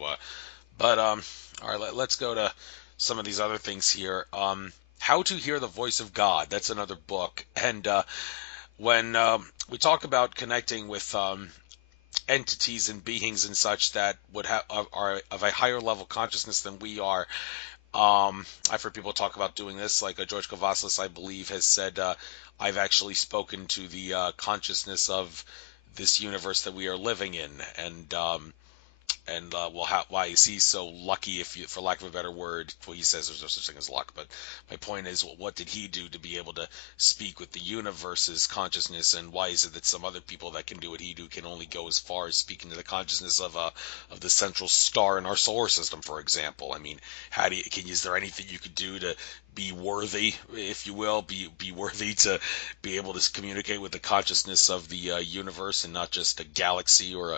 but all right, let's go to some of these other things here. How to Hear the Voice of God. That's another book. And when we talk about connecting with entities and beings and such that would have are of a higher level consciousness than we are, I've heard people talk about doing this. Like George Kavaslis, I believe, has said, I've actually spoken to the consciousness of this universe that we are living in, and well, why is he so lucky? If you, for lack of a better word, well, he says there's no such thing as luck. But my point is, well, what did he do to be able to speak with the universe's consciousness, and why is it that some other people that can do what he do can only go as far as speaking to the consciousness of the central star in our solar system, for example? I mean, is there anything you could do to be worthy, if you will, be worthy to be able to communicate with the consciousness of the universe and not just a galaxy or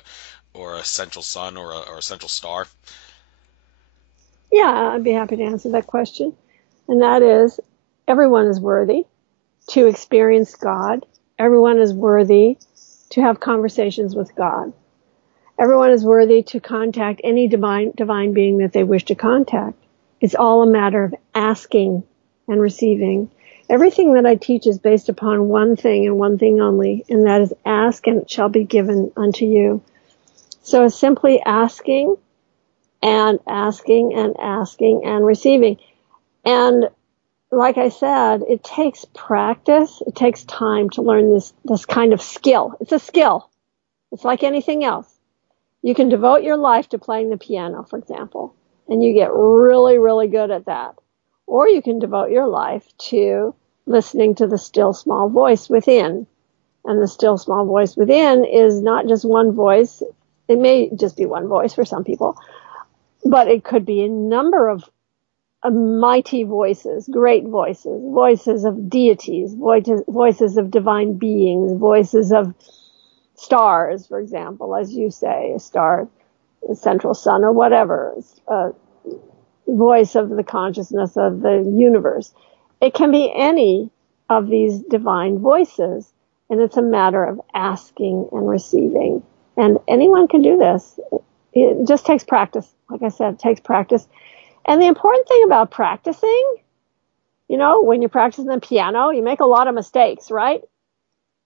a central sun or a central star? Yeah, I'd be happy to answer that question. And that is, everyone is worthy to experience God. Everyone is worthy to have conversations with God. Everyone is worthy to contact any divine being that they wish to contact. It's all a matter of asking and receiving. Everything that I teach is based upon one thing and one thing only, and that is ask and it shall be given unto you. So it's simply asking and asking and asking and receiving. And like I said, it takes practice. It takes time to learn this kind of skill. It's a skill. It's like anything else. You can devote your life to playing the piano, for example, and you get really, really good at that. Or you can devote your life to listening to the still small voice within. And the still small voice within is not just one voice. It may just be one voice for some people, but it could be a number of mighty voices, great voices, voices of deities, voices of divine beings, voices of stars, for example, as you say, a star, a central sun or whatever, voice of the consciousness of the universe. It can be any of these divine voices, and it's a matter of asking and receiving. And anyone can do this. It just takes practice. Like I said, it takes practice. And the important thing about practicing, when you're practicing the piano, you make a lot of mistakes, right?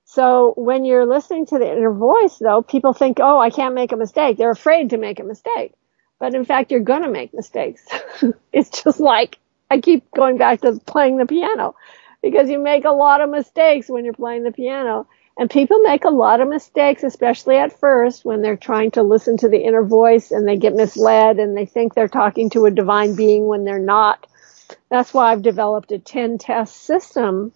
So when you're listening to the inner voice, though, people think, oh, I can't make a mistake. They're afraid to make a mistake. But in fact, you're going to make mistakes. It's just like I keep going back to playing the piano, because you make a lot of mistakes when you're playing the piano. And people make a lot of mistakes, especially at first when they're trying to listen to the inner voice, and they get misled and they think they're talking to a divine being when they're not. That's why I've developed a 10-test system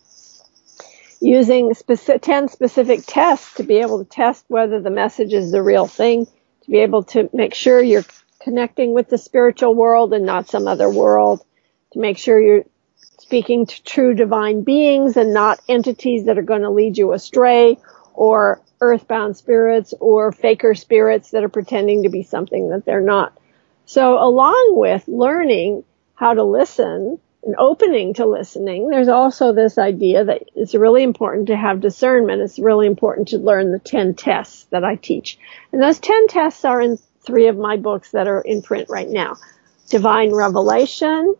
using 10 specific tests to be able to test whether the message is the real thing, to be able to make sure you're connecting with the spiritual world and not some other world, to make sure you're speaking to true divine beings and not entities that are going to lead you astray, or earthbound spirits or faker spirits that are pretending to be something that they're not. So along with learning how to listen and opening to listening, there's also this idea that it's really important to have discernment. It's really important to learn the 10 tests that I teach. And those 10 tests are in 3 of my books that are in print right now. Divine Revelation,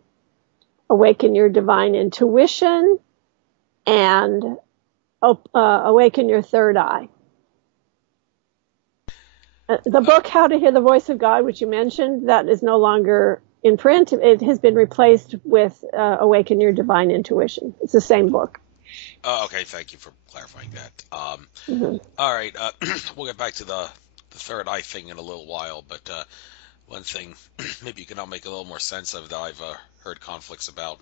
Awaken Your Divine Intuition, and Awaken Your Third Eye. The book, How to Hear the Voice of God, which you mentioned, that is no longer in print. It has been replaced with Awaken Your Divine Intuition. It's the same book. Okay, thank you for clarifying that. All right, we'll get back to the third eye thing in a little while, but one thing maybe you can all make a little more sense of that I've heard conflicts about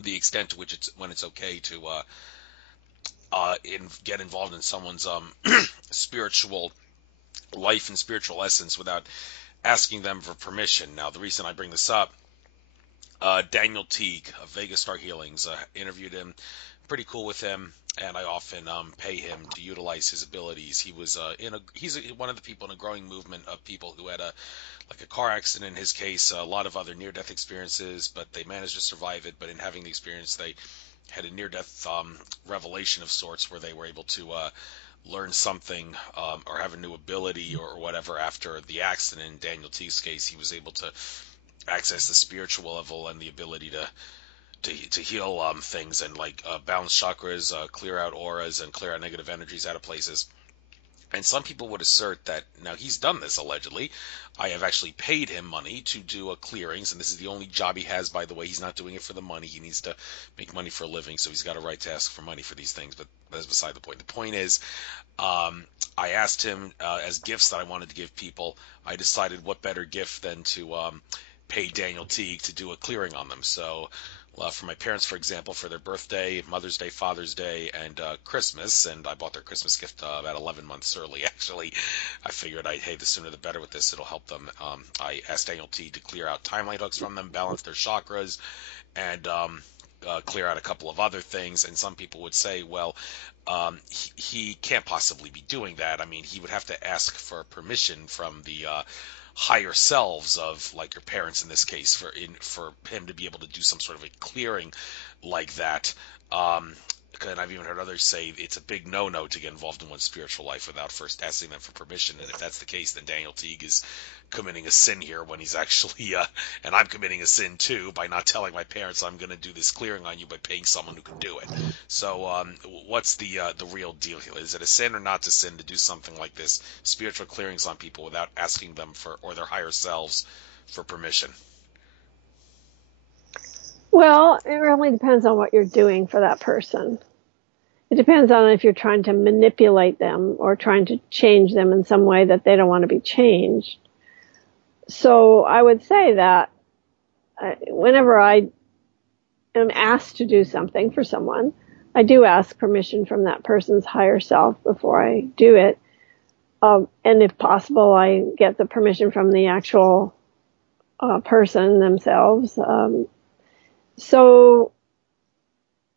the extent to which when it's okay to get involved in someone's spiritual life and spiritual essence without asking them for permission. Now, the reason I bring this up, Daniel Teague of Vegas Star Healings, interviewed him, pretty cool with him, and I often pay him to utilize his abilities. He was he's one of the people in a growing movement of people who had a car accident in his case, a lot of other near-death experiences, but they managed to survive it. But in having the experience, they had a near-death revelation of sorts where they were able to learn something or have a new ability or whatever after the accident. In Daniel Teague's case, he was able to access the spiritual level and the ability to heal things and balance chakras, clear out auras, and clear out negative energies out of places. And some people would assert that now he's done this allegedly. I have actually paid him money to do clearings, and this is the only job he has, by the way. He's not doing it for the money. He needs to make money for a living, so he's got a right to ask for money for these things, but that's beside the point. The point is, I asked him as gifts that I wanted to give people. I decided what better gift than to pay Daniel Teague to do a clearing on them. So for my parents, for example, for their birthday, Mother's Day, Father's Day, and Christmas, and I bought their Christmas gift about 11 months early, actually. I figured, hey, the sooner the better with this. It'll help them. I asked Daniel T to clear out timeline hooks from them, balance their chakras, and clear out a couple of other things. And some people would say, well, he can't possibly be doing that. I mean, he would have to ask for permission from the higher selves of your parents in this case for him to be able to do some sort of a clearing like that. And I've even heard others say it's a big no-no to get involved in one's spiritual life without first asking them for permission. And if that's the case, then Daniel Teague is committing a sin here when he's actually, and I'm committing a sin too by not telling my parents I'm going to do this clearing on you by paying someone who can do it. So what's the real deal here? Is it a sin or not to sin to do something like this, spiritual clearings on people without asking them for, or their higher selves, for permission? Well, it really depends on what you're doing for that person. It depends on if you're trying to manipulate them or trying to change them in some way that they don't want to be changed. So I would say that whenever I am asked to do something for someone, I do ask permission from that person's higher self before I do it. And if possible, I get the permission from the actual person themselves. So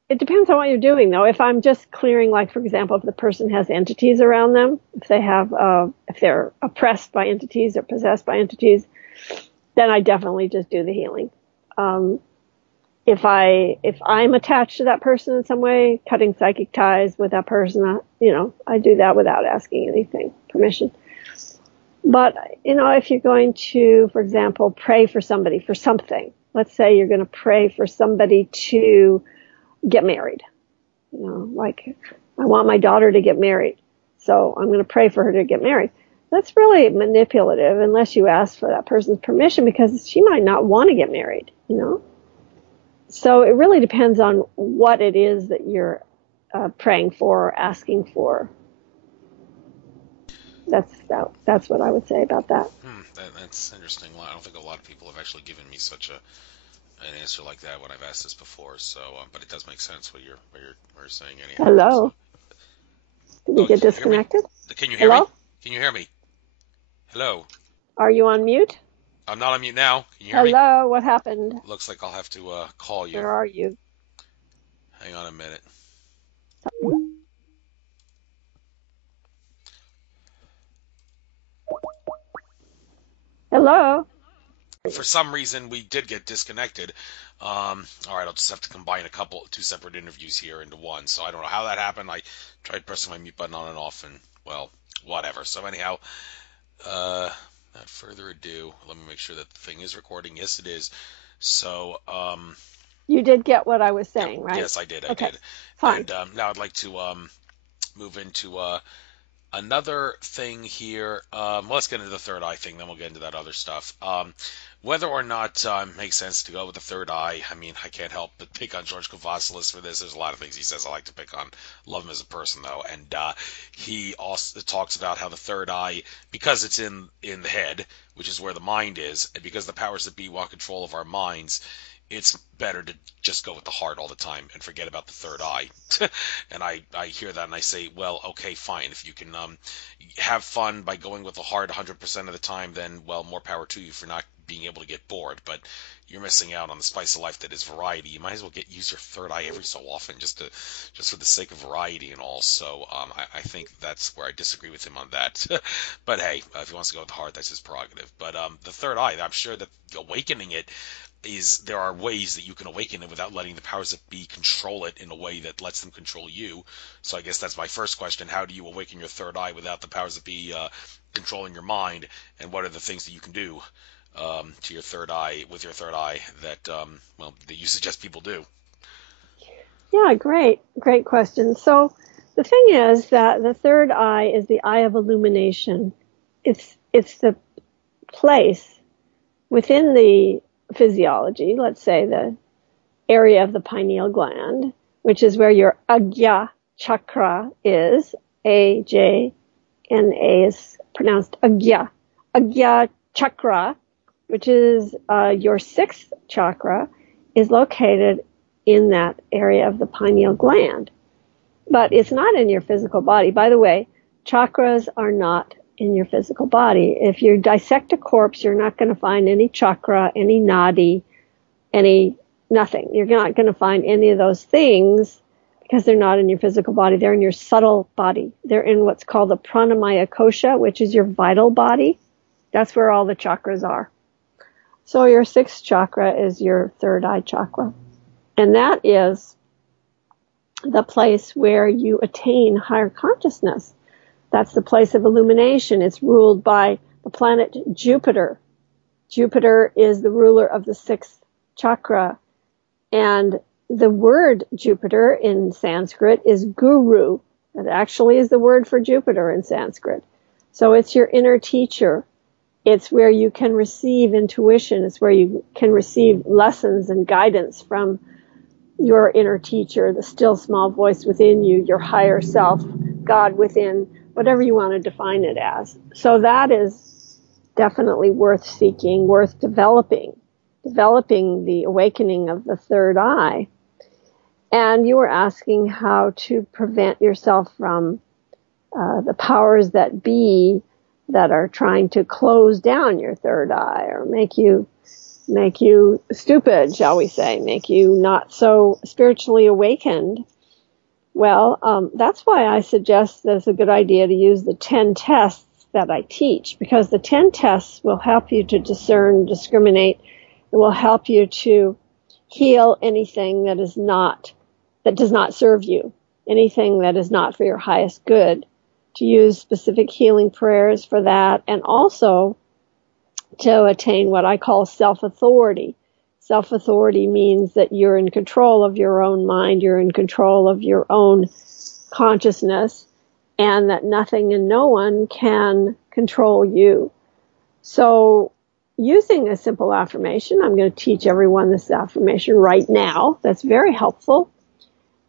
it depends on what you're doing, though. If I'm just clearing, for example, if the person has entities around them, if they're oppressed by entities or possessed by entities, then I definitely just do the healing. If I'm attached to that person in some way, cutting psychic ties with that person, I do that without asking anything, permission. But, if you're going to, for example, pray for somebody for something, let's say you're going to pray for somebody to get married, I want my daughter to get married, so I'm going to pray for her to get married. That's really manipulative unless you ask for that person's permission, because she might not want to get married, you know? So it really depends on what it is that you're praying for or asking for. That's what I would say about that. That's interesting. Well, I don't think a lot of people have actually given me such an answer like that when I've asked this before. So, but it does make sense what you're saying anyhow. So, Hello? Did we oh, get can you hear me? disconnected? Can you hear me? Hello? Can you hear me? Hello? Are you on mute? I'm not on mute now. Can you hear me? Hello? What happened? Looks like I'll have to call you. Where are you? Hang on a minute. Hello? For some reason, we did get disconnected. All right, I'll just have to combine two separate interviews here into one. So I don't know how that happened. I tried pressing my mute button on and off, and well, whatever. So anyhow, without further ado, let me make sure that the thing is recording. Yes, it is. So, you did get what I was saying, right? Yes, I did. I okay. did. Fine. And now I'd like to move into another thing here. Let's get into the third eye thing, then we'll get into that other stuff. Whether or not it makes sense to go with the third eye, I mean, I can't help but pick on George Kavasilis for this. There's a lot of things he says I like to pick on. Love him as a person, though. And he also talks about how the third eye, because it's in the head, which is where the mind is, and because the powers that be want control of our minds, it's better to just go with the heart all the time and forget about the third eye. And I hear that and I say, well, okay, fine. If you can have fun by going with the heart 100% of the time, then, well, more power to you for not being able to get bored. But you're missing out on the spice of life that is variety. You might as well use your third eye every so often just for the sake of variety and all. So I think that's where I disagree with him on that. But hey, if he wants to go with the heart, that's his prerogative. But the third eye, I'm sure that awakening it, there are ways that you can awaken it without letting the powers that be control it in a way that lets them control you. So I guess that's my first question. How do you awaken your third eye without the powers that be controlling your mind? And what are the things that you can do to your third eye, with your third eye, that you suggest people do? Yeah, great question. So the thing is that the third eye is the eye of illumination. It's the place within the physiology, let's say the area of the pineal gland, which is where your Agya chakra is. Ajna is pronounced Agya. Agya chakra, which is your sixth chakra, is located in that area of the pineal gland. But it's not in your physical body. By the way, chakras are not in your physical body. If you dissect a corpse, you're not going to find any chakra, any nadi, nothing. You're not going to find any of those things because they're not in your physical body. They're in your subtle body. They're in what's called the pranamaya kosha, which is your vital body. That's where all the chakras are. So your sixth chakra is your third eye chakra. And that is the place where you attain higher consciousness. That's the place of illumination. It's ruled by the planet Jupiter. Jupiter is the ruler of the sixth chakra. And the word Jupiter in Sanskrit is guru. That actually is the word for Jupiter in Sanskrit. So it's your inner teacher. It's where you can receive intuition. It's where you can receive lessons and guidance from your inner teacher, the still small voice within you, your higher self, God within, whatever you want to define it as. So that is definitely worth seeking, worth developing the awakening of the third eye. And you were asking how to prevent yourself from the powers that be that are trying to close down your third eye or make you stupid, shall we say, make you not so spiritually awakened. Well, that's why I suggest that it's a good idea to use the 10 tests that I teach, because the 10 tests will help you to discern, discriminate. It will help you to heal anything that does not serve you, anything that is not for your highest good, to use specific healing prayers for that, and also to attain what I call self-authority. Self-authority means that you're in control of your own mind, you're in control of your own consciousness, and that nothing and no one can control you. So using a simple affirmation, I'm going to teach everyone this affirmation right now. That's very helpful.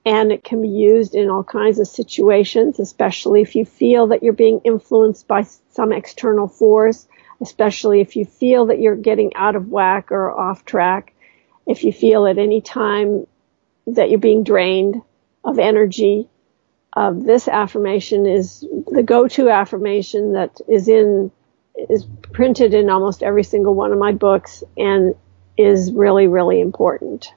And it can be used in all kinds of situations, especially if you feel that you're being influenced by some external force, especially if you feel that you're getting out of whack or off track, if you feel at any time that you're being drained of energy. This affirmation is the go-to affirmation that is printed in almost every single one of my books and is really, really important.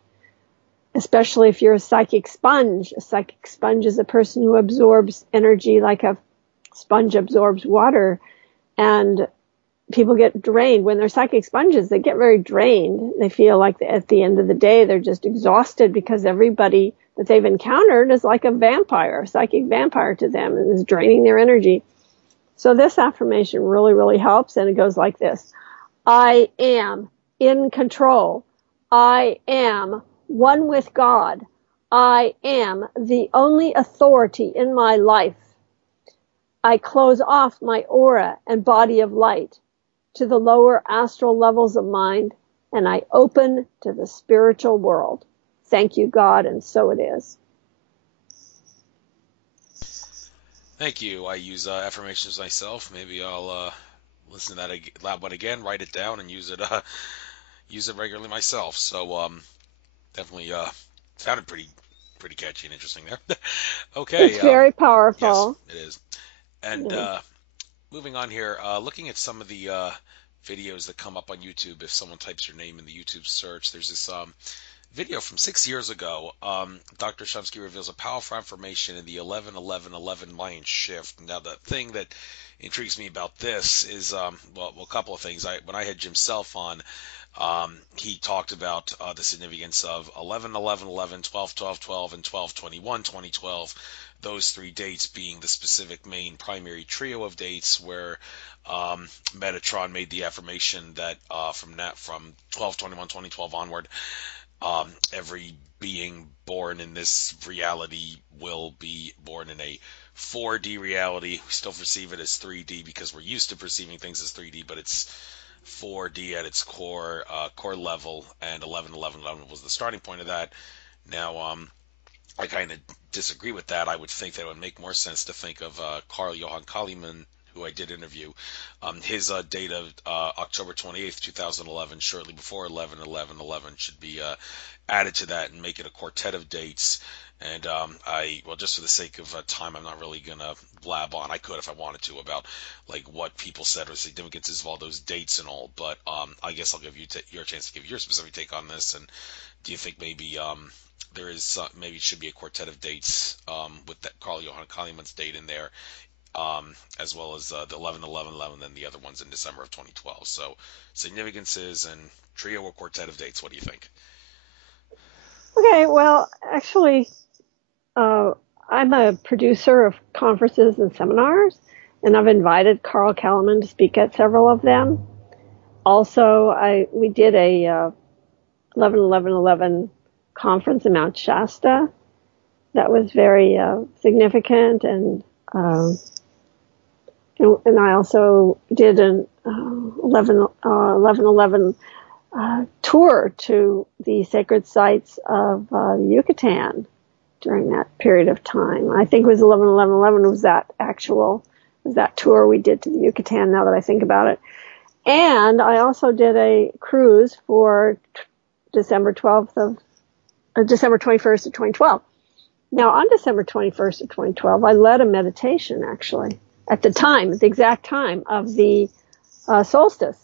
Especially if you're a psychic sponge. A psychic sponge is a person who absorbs energy like a sponge absorbs water. And people get drained. When they're psychic sponges, they get very drained. They feel like at the end of the day, they're just exhausted because everybody that they've encountered is like a vampire, a psychic vampire to them, and is draining their energy. So this affirmation really, really helps. And it goes like this. I am in control. I am one with God. I am the only authority in my life. I close off my aura and body of light to the lower astral levels of mind, and I open to the spiritual world. Thank you, God, and so it is. Thank you. I use affirmations myself. Maybe I'll listen to that one again, write it down, and use it regularly myself. So definitely sounded pretty catchy and interesting there. Okay. It's very Yes, powerful. it is. And Yeah. moving on here, looking at some of the videos that come up on YouTube, if someone types your name in the YouTube search, there's this video from 6 years ago. Dr. Shumsky reveals a powerful affirmation in the 11-11-11 Mayan shift. Now, the thing that intrigues me about this is, well, a couple of things. When I had Jim Self on, he talked about the significance of 11-11-11, 12-12-12, and 12-21-2012. Those three dates being the specific main primary trio of dates where Metatron made the affirmation that from 12-21-2012 onward, every being born in this reality will be born in a 4D reality. We still perceive it as 3D because we're used to perceiving things as 3D, but it's 4D at its core level, and 11-11-11 was the starting point of that. Now, I kind of disagree with that. I would think that it would make more sense to think of Carl Johann Kalimann, who I did interview. His date of October 28th, 2011, shortly before 11-11-11, should be added to that and make it a quartet of dates. And well, just for the sake of time, I'm not really going to blab on. I could if I wanted to about like what people said or significances of all those dates and all. But I guess I'll give you your chance to give your specific take on this. And do you think maybe there is maybe it should be a quartet of dates with that Carl Johann Kalimann's date in there, as well as the 11-11-11 and the other ones in December of 2012. So significances and trio or quartet of dates. What do you think? Okay, well, actually, I'm a producer of conferences and seminars, and I've invited Carl Kalimann to speak at several of them. Also, we did a 11-11-11 conference in Mount Shasta that was very significant, and I also did an 11-11 tour to the sacred sites of the Yucatan during that period of time. I think it was 11-11-11 was that tour we did to the Yucatan, now that I think about it. And I also did a cruise for December 21st of 2012. Now, on December 21st of 2012, I led a meditation, actually, at the exact time of the solstice,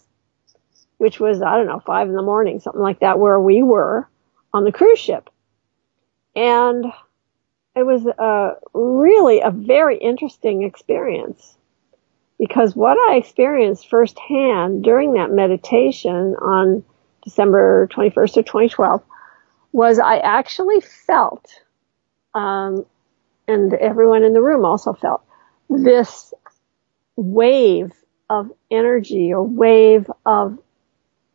which was, 5 in the morning, something like that, where we were on the cruise ship. And it was really a very interesting experience, because what I experienced firsthand during that meditation on December 21st of 2012 was I actually felt, and everyone in the room also felt, this wave of energy, or wave of,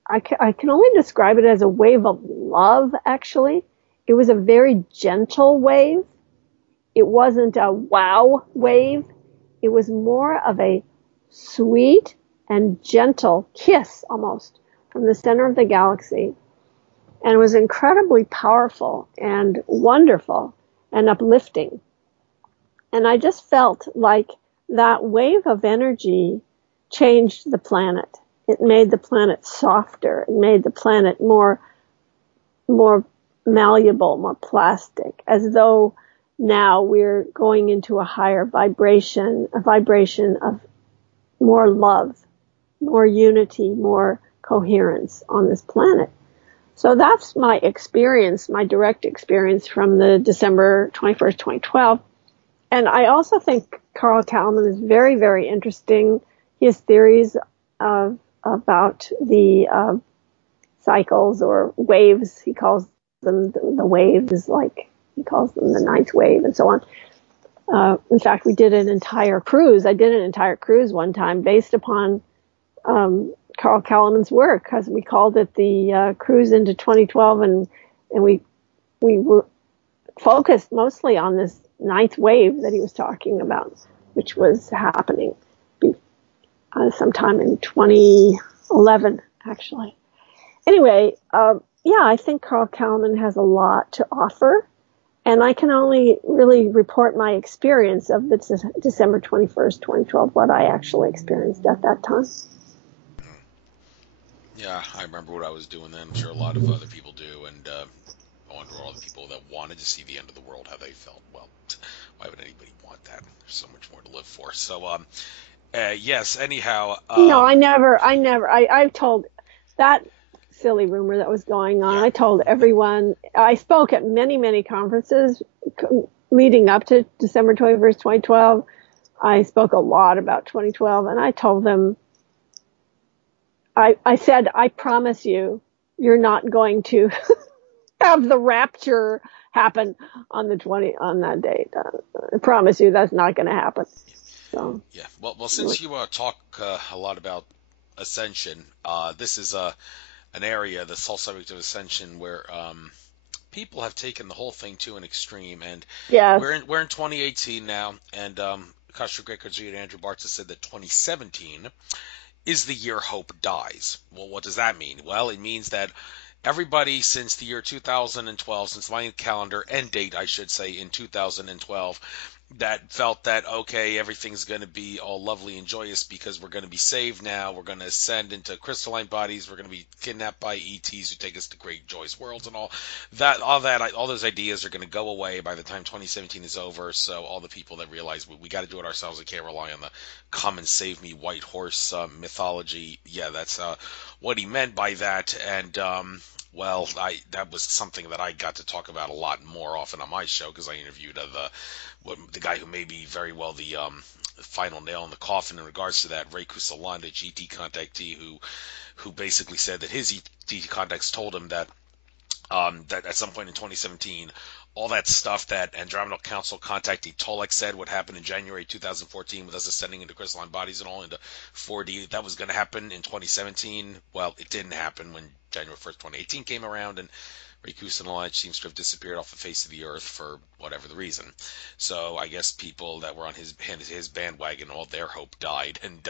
I can only describe it as a wave of love, actually. It was a very gentle wave. it wasn't a wow wave. It was more of a sweet and gentle kiss almost from the center of the galaxy. And it was incredibly powerful and wonderful and uplifting. And I just felt like that wave of energy changed the planet. It made the planet softer. It made the planet more malleable, more plastic, as though now we're going into a higher vibration, a vibration of more love, more unity, more coherence on this planet. So that's my experience, my direct experience from the December 21st, 2012. And I also think Carl Kalman is very, very interesting. His theories about the cycles or waves, he calls them the waves, like he calls them the ninth wave and so on. In fact, we did an entire cruise. I did an entire cruise one time based upon Carl Kalman's work, because we called it the cruise into 2012, and we were focused mostly on this ninth wave that he was talking about, which was happening sometime in 2011, actually. Anyway, yeah, I think Carl Kalman has a lot to offer, and I can only really report my experience of the December 21st, 2012, what I actually experienced at that time. Yeah, I remember what I was doing then. I'm sure a lot of other people do, and I wonder all the people that wanted to see the end of the world, how they felt. Well, why would anybody want that? There's so much more to live for. So, yes, anyhow. No, I've told that silly rumor that was going on. Yeah. I told everyone. I spoke at many, many conferences leading up to December 21st, 2012. I spoke a lot about 2012, and I told them, I said, I promise you, you're not going to have the rapture happen on that date. I promise you that's not going to happen. So. Yeah. Well, since you talk a lot about Ascension, this is an area, the whole subject of Ascension, where people have taken the whole thing to an extreme, and yes. we're in 2018 now, and Akashic Records reader Andrew Bartz has said that 2017 is the year hope dies. Well, what does that mean? Well, it means that everybody since the year 2012, since my calendar end date, I should say, in 2012, that felt that, okay, everything's going to be all lovely and joyous because we're going to be saved now, we're going to ascend into crystalline bodies, we're going to be kidnapped by ETs who take us to great joyous worlds, and all those ideas are going to go away by the time 2017 is over. So all the people that realize we got to do it ourselves, we can't rely on the come and save me white horse mythology. Yeah, that's what he meant by that. And well, that was something that I got to talk about a lot more often on my show, because I interviewed the guy who may be very well the final nail in the coffin in regards to that, Ray Kusalanda, GT contactee, who basically said that his ET contacts told him that that at some point in 2017, all that stuff that Andromeda Council contactee Tolek said would happen in January 2014 with us ascending into crystalline bodies and all into 4D, that was going to happen in 2017. Well, it didn't happen when January 1st, 2018 came around, and Ray Kusalanda seems to have disappeared off the face of the earth for whatever the reason. So I guess people that were on his bandwagon, all their hope died. And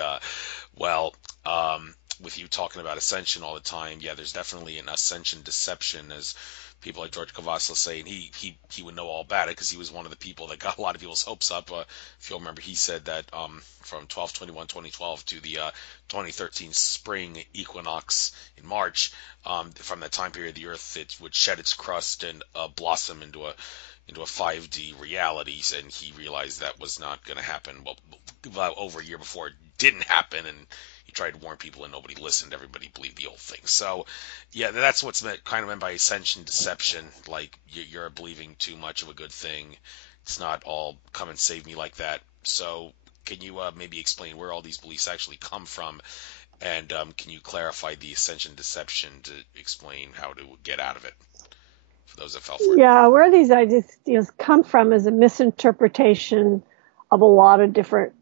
with you talking about Ascension all the time, yeah, there's definitely an Ascension deception, as people like George Cavazos say, and he would know all about it because he was one of the people that got a lot of people's hopes up. If you'll remember, he said that from 12/21/2012 to the 2013 spring equinox in March, from that time period, the Earth would shed its crust and blossom into a 5D reality, and he realized that was not going to happen. Well, over a year before, it didn't happen, and he tried to warn people and nobody listened. Everybody believed the old thing. So, yeah, that's what's kind of meant by Ascension deception. Like, you're believing too much of a good thing. It's not all come and save me like that. So, can you maybe explain where all these beliefs actually come from? And can you clarify the Ascension deception to explain how to get out of it for those that fell for it? Yeah, where these ideas come from is a misinterpretation of a lot of different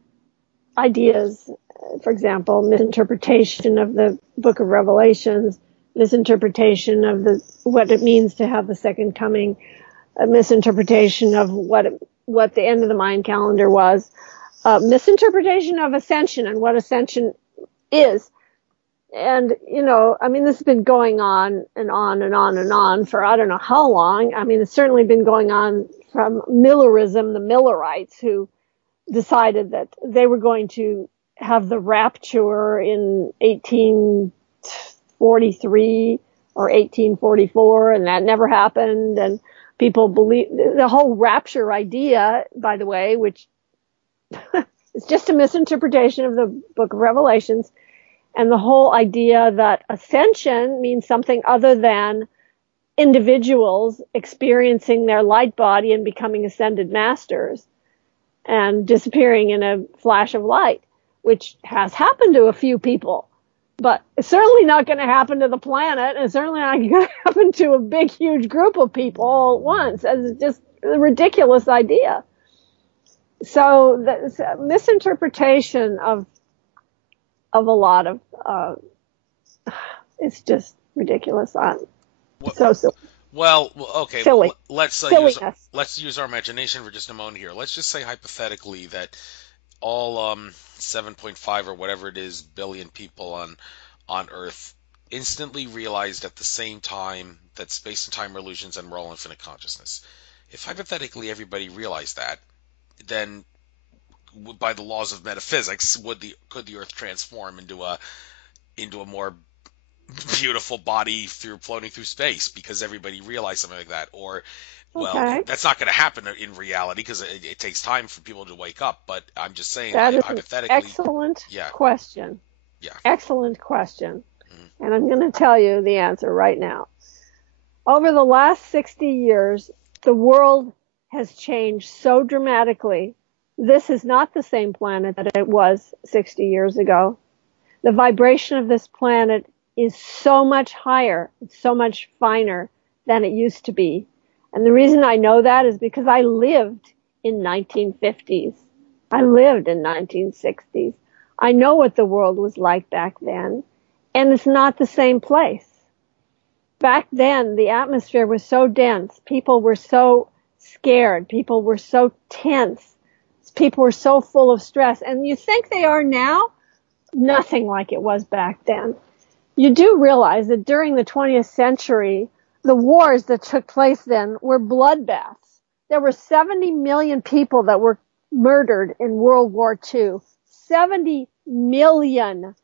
ideas. For example, misinterpretation of the Book of Revelations, misinterpretation of what it means to have the second coming, a misinterpretation of what what the end of the Mayan calendar was. Misinterpretation of Ascension and what Ascension is. And, I mean, this has been going on and on and on and on for I don't know how long. I mean, it's certainly been going on from Millerism, the Millerites, who decided that they were going to have the rapture in 1843 or 1844, and that never happened. And people believe the whole rapture idea, by the way, which is just a misinterpretation of the Book of Revelations, and the whole idea that ascension means something other than individuals experiencing their light body and becoming ascended masters and disappearing in a flash of light, which has happened to a few people, but it's certainly not going to happen to the planet, and it's certainly not going to happen to a big, huge group of people all at once. It's just a ridiculous idea. So the misinterpretation of a lot of, it's just ridiculous. So silly. Well, okay. Silly. Let's use our imagination for just a moment here. Let's just say hypothetically that all 7.5 or whatever it is billion people on Earth instantly realized at the same time that space and time are illusions and we're all infinite consciousness. If hypothetically everybody realized that, then by the laws of metaphysics, could the Earth transform into a more beautiful body floating through space because everybody realized something like that? Or, well, Okay. that's not going to happen in reality because it takes time for people to wake up. But I'm just saying, That is hypothetically, an excellent question. Yeah. Excellent question. Mm-hmm. And I'm going to tell you the answer right now. Over the last 60 years, the world has changed so dramatically. This is not the same planet that it was 60 years ago. The vibration of this planet is so much higher, so much finer than it used to be. And the reason I know that is because I lived in 1950s. I lived in 1960s. I know what the world was like back then, and it's not the same place. Back then, the atmosphere was so dense. People were so scared. People were so tense. People were so full of stress. And you think they are now? Nothing like it was back then. You do realize that during the 20th century, the wars that took place then were bloodbaths. There were 70 million people that were murdered in World War II. 70 million.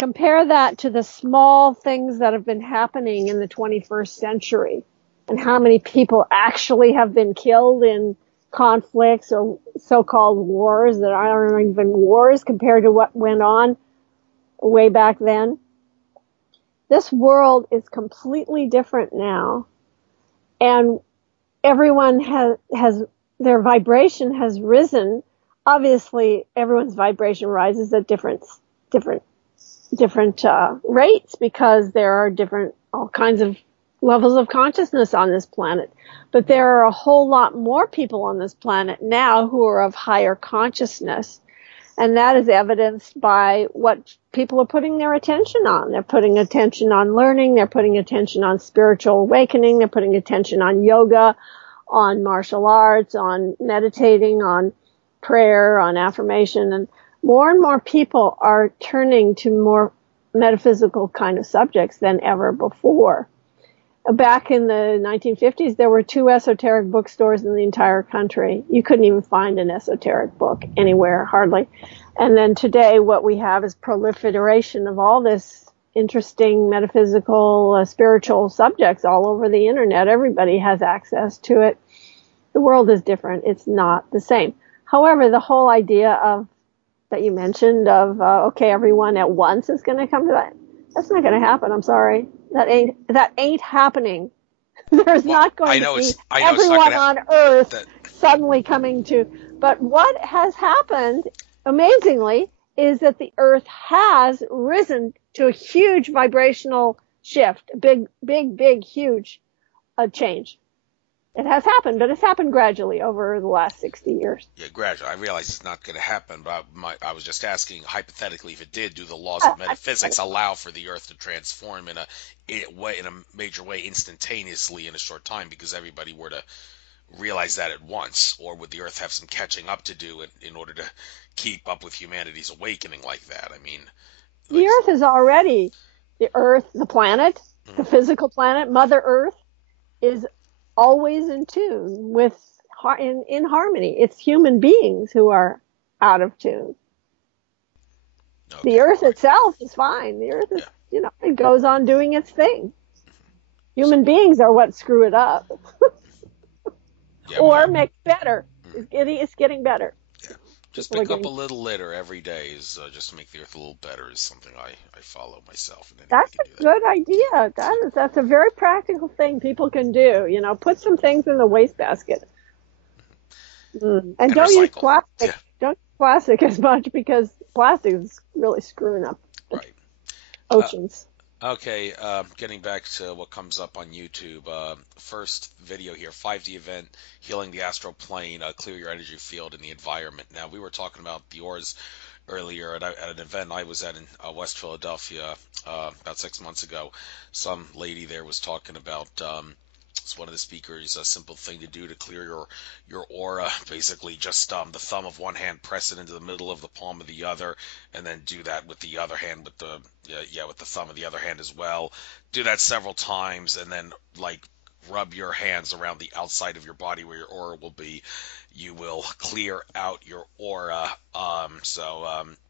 Compare that to the small things that have been happening in the 21st century and how many people actually have been killed in conflicts or so-called wars that aren't even wars compared to what went on way back then. This world is completely different now, and everyone has their vibration has risen. Obviously, everyone's vibration rises at different rates because there are all kinds of levels of consciousness on this planet. But there are a whole lot more people on this planet now who are of higher consciousness. And that is evidenced by what people are putting their attention on. They're putting attention on learning. They're putting attention on spiritual awakening. They're putting attention on yoga, on martial arts, on meditating, on prayer, on affirmation. And more people are turning to more metaphysical kind of subjects than ever before. Back in the 1950s, there were 2 esoteric bookstores in the entire country. You couldn't even find an esoteric book anywhere, hardly. And then today, what we have is proliferation of all this interesting metaphysical, spiritual subjects all over the internet. Everybody has access to it. The world is different. It's not the same. However, the whole idea that you mentioned of, everyone at once is going to come to that. That's not going to happen. I'm sorry. That ain't happening. There's not going to be everyone on Earth suddenly coming to. But what has happened, amazingly, is that the Earth has risen to a huge vibrational shift, big, huge change. It has happened, but it's happened gradually over the last 60 years. Yeah, gradually. I realize it's not going to happen, but I was just asking, hypothetically, if it did, do the laws of metaphysics allow for the Earth to transform in a major way instantaneously in a short time because everybody were to realize that at once, or would the Earth have some catching up to do in order to keep up with humanity's awakening like that? I mean, The like, Earth is already, the Earth, the planet, the mhm. physical planet, Mother Earth is always in tune with, in harmony. It's human beings who are out of tune. The Okay, Earth right, itself is fine. The Earth is, yeah, it goes on doing its thing. so Human beings are what screw it up yeah, or make it better. mhm, It's getting better. yeah. Just People are pick up a getting, little litter every day is just to make the Earth a little better is something I follow myself, and anybody that's can do a that. good idea. That's a very practical thing people can do. Put some things in the wastebasket. And And don't use recycle. plastic. Yeah, Don't use plastic as much because plastic is really screwing up the right. Uh, oceans. Okay, getting back to what comes up on YouTube. First video here, 5D event, healing the astral plane, clear your energy field in the environment. Now, we were talking about the auras earlier at an event I was at in West Philadelphia about 6 months ago. Some lady there was talking about it's one of the speakers, a simple thing to do to clear your aura. Basically, just the thumb of one hand, press it into the middle of the palm of the other, and then do that with the other hand with the with the thumb of the other hand as well. Do that several times, and then like rub your hands around the outside of your body where your aura will be. You will clear out your aura.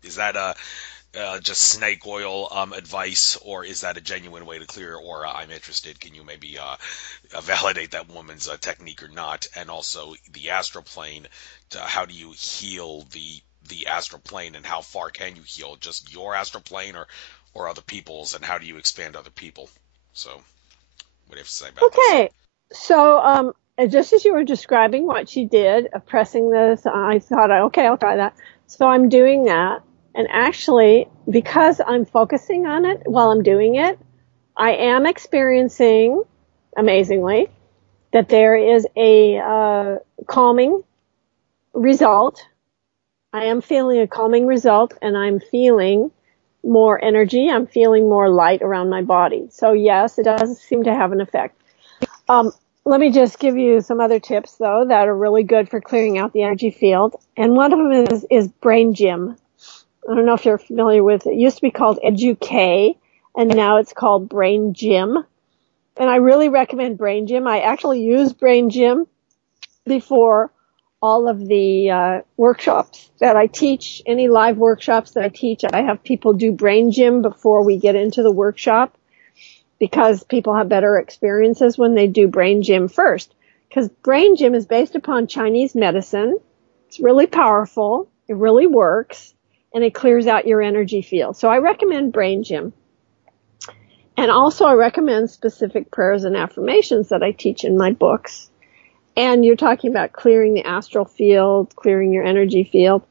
Is that a just snake oil advice, or is that a genuine way to clear your aura? I'm interested. Can you maybe validate that woman's technique or not? And also the astral plane. How do you heal the astral plane, and how far can you heal? Just your astral plane, or other people's, and how do you expand other people? So, what do you have to say about this? Okay. So, just as you were describing what she did, pressing this, I thought, okay, I'll try that. So I'm doing that. And actually, because I'm focusing on it while I'm doing it, I am experiencing, amazingly, that there is a calming result. I am feeling a calming result, and I'm feeling more energy. I'm feeling more light around my body. So yes, it does seem to have an effect. Um, Let me just give you some other tips, though, that are really good for clearing out the energy field. And one of them is Brain Gym. I don't know if you're familiar with it. It used to be called Edu-K, and now it's called Brain Gym. And I really recommend Brain Gym. I actually use Brain Gym before all of the workshops that I teach, any live workshops that I teach. I have people do Brain Gym before we get into the workshop, because people have better experiences when they do Brain Gym first. Because Brain Gym is based upon Chinese medicine. It's really powerful. It really works. And it clears out your energy field. So I recommend Brain Gym. And also I recommend specific prayers and affirmations that I teach in my books. And you're talking about clearing the astral field, clearing your energy field.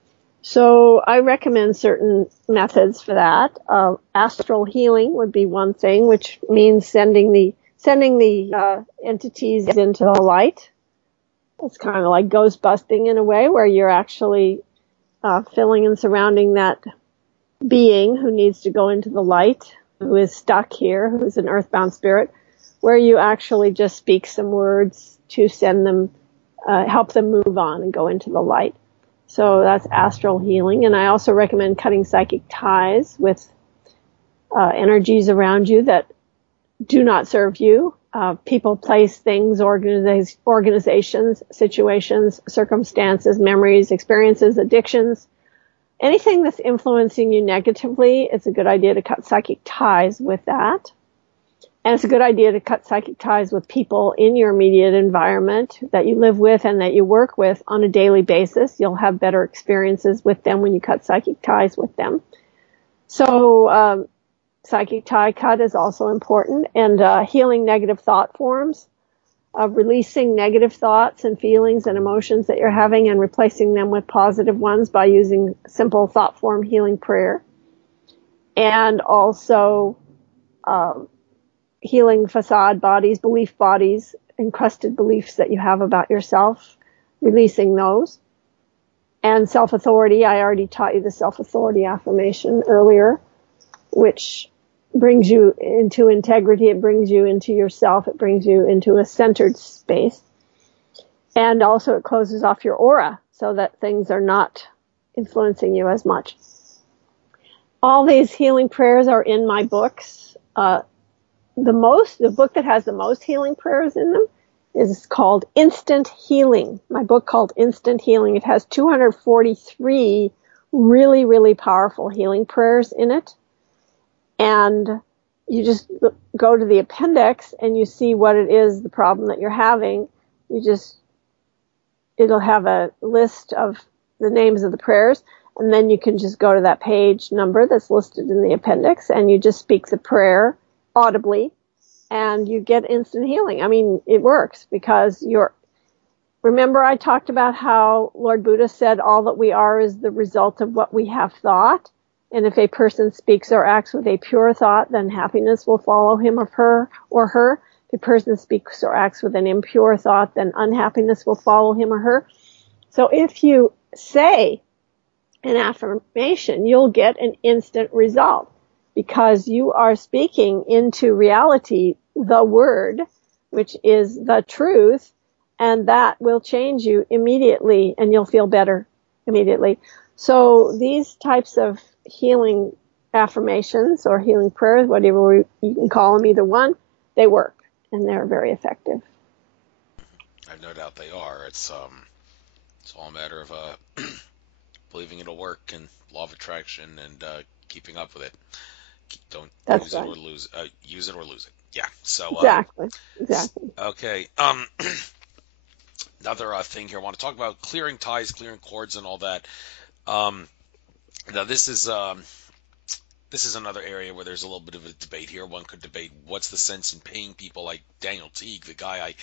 So I recommend certain methods for that. Astral healing would be one thing, which means sending the entities into the light. It's kind of like ghost busting in a way, where you're actually filling and surrounding that being who needs to go into the light, who is stuck here, who's an earthbound spirit, where you actually just speak some words to send them, help them move on and go into the light. So that's astral healing. And I also recommend cutting psychic ties with energies around you that do not serve you. People, place, things, organizations, situations, circumstances, memories, experiences, addictions. Anything that's influencing you negatively, it's a good idea to cut psychic ties with that. And it's a good idea to cut psychic ties with people in your immediate environment that you live with and that you work with on a daily basis. You'll have better experiences with them when you cut psychic ties with them. So psychic tie cut is also important. And healing negative thought forms, releasing negative thoughts and feelings and emotions that you're having and replacing them with positive ones by using simple thought form healing prayer. And also healing facade bodies, belief bodies, encrusted beliefs that you have about yourself, releasing those. And self-authority, I already taught you the self-authority affirmation earlier, which brings you into integrity. It brings you into yourself. It brings you into a centered space. And also it closes off your aura so that things are not influencing you as much. All these healing prayers are in my books. The book that has the most healing prayers in them is called Instant Healing. My book called Instant Healing. It has 243 really, really powerful healing prayers in it. And you just go to the appendix and you see what it is, the problem that you're having. It'll have a list of the names of the prayers, and then you can just go to that page number that's listed in the appendix, and you just speak the prayer audibly, and you get instant healing. I mean, it works because remember I talked about how Lord Buddha said all that we are is the result of what we have thought. And if a person speaks or acts with a pure thought, then happiness will follow him or her. If a person speaks or acts with an impure thought, then unhappiness will follow him or her. So if you say an affirmation, you'll get an instant result because you are speaking into reality the word, which is the truth, and that will change you immediately, and you'll feel better immediately. So these types of healing affirmations or healing prayers, whatever you can call them, either one, they work, and they're very effective. I've no doubt they are. It's all a matter of believing it'll work and law of attraction and keeping up with it. Don't That's use right. it or lose. Use it or lose it. Yeah. So Exactly. Okay. Another thing here. I want to talk about clearing ties, clearing cords, and all that. Now this is another area where there's a little bit of a debate here. One could debate what's the sense in paying people like Daniel Teague, the guy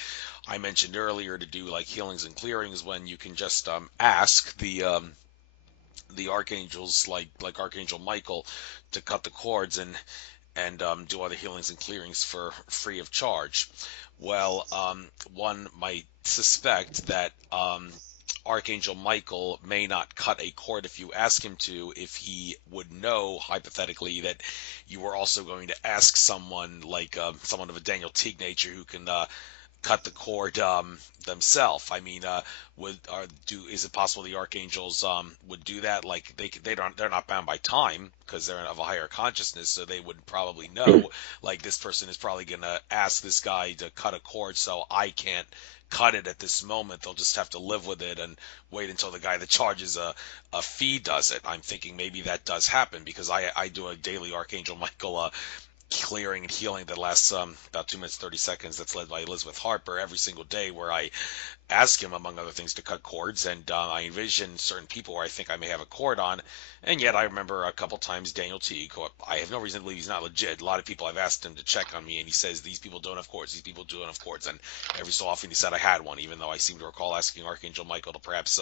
I mentioned earlier, to do like healings and clearings when you can just ask the archangels like Archangel Michael to cut the cords and do other healings and clearings for free of charge. Well, one might suspect that Archangel Michael may not cut a cord if you ask him to, if he would know, hypothetically, that you were also going to ask someone like someone of a Daniel Teague nature who can cut the cord themselves. I mean, is it possible the archangels would do that? Like they're not bound by time because they're of a higher consciousness, so they would probably know. Like this person is probably gonna ask this guy to cut a cord, so I can't cut it at this moment. They'll just have to live with it and wait until the guy that charges a fee does it. I'm thinking maybe that does happen because I do a daily Archangel Michael clearing and healing that lasts about 2 minutes 30 seconds, that's led by Elizabeth Harper every single day, where I ask him, among other things, to cut cords, and I envision certain people where I think I may have a cord on, and yet I remember a couple times Daniel Teague, who I have no reason to believe he's not legit. A lot of people I've asked him to check on me, and he says these people don't have cords, these people don't have cords, and every so often he said I had one, even though I seem to recall asking Archangel Michael to perhaps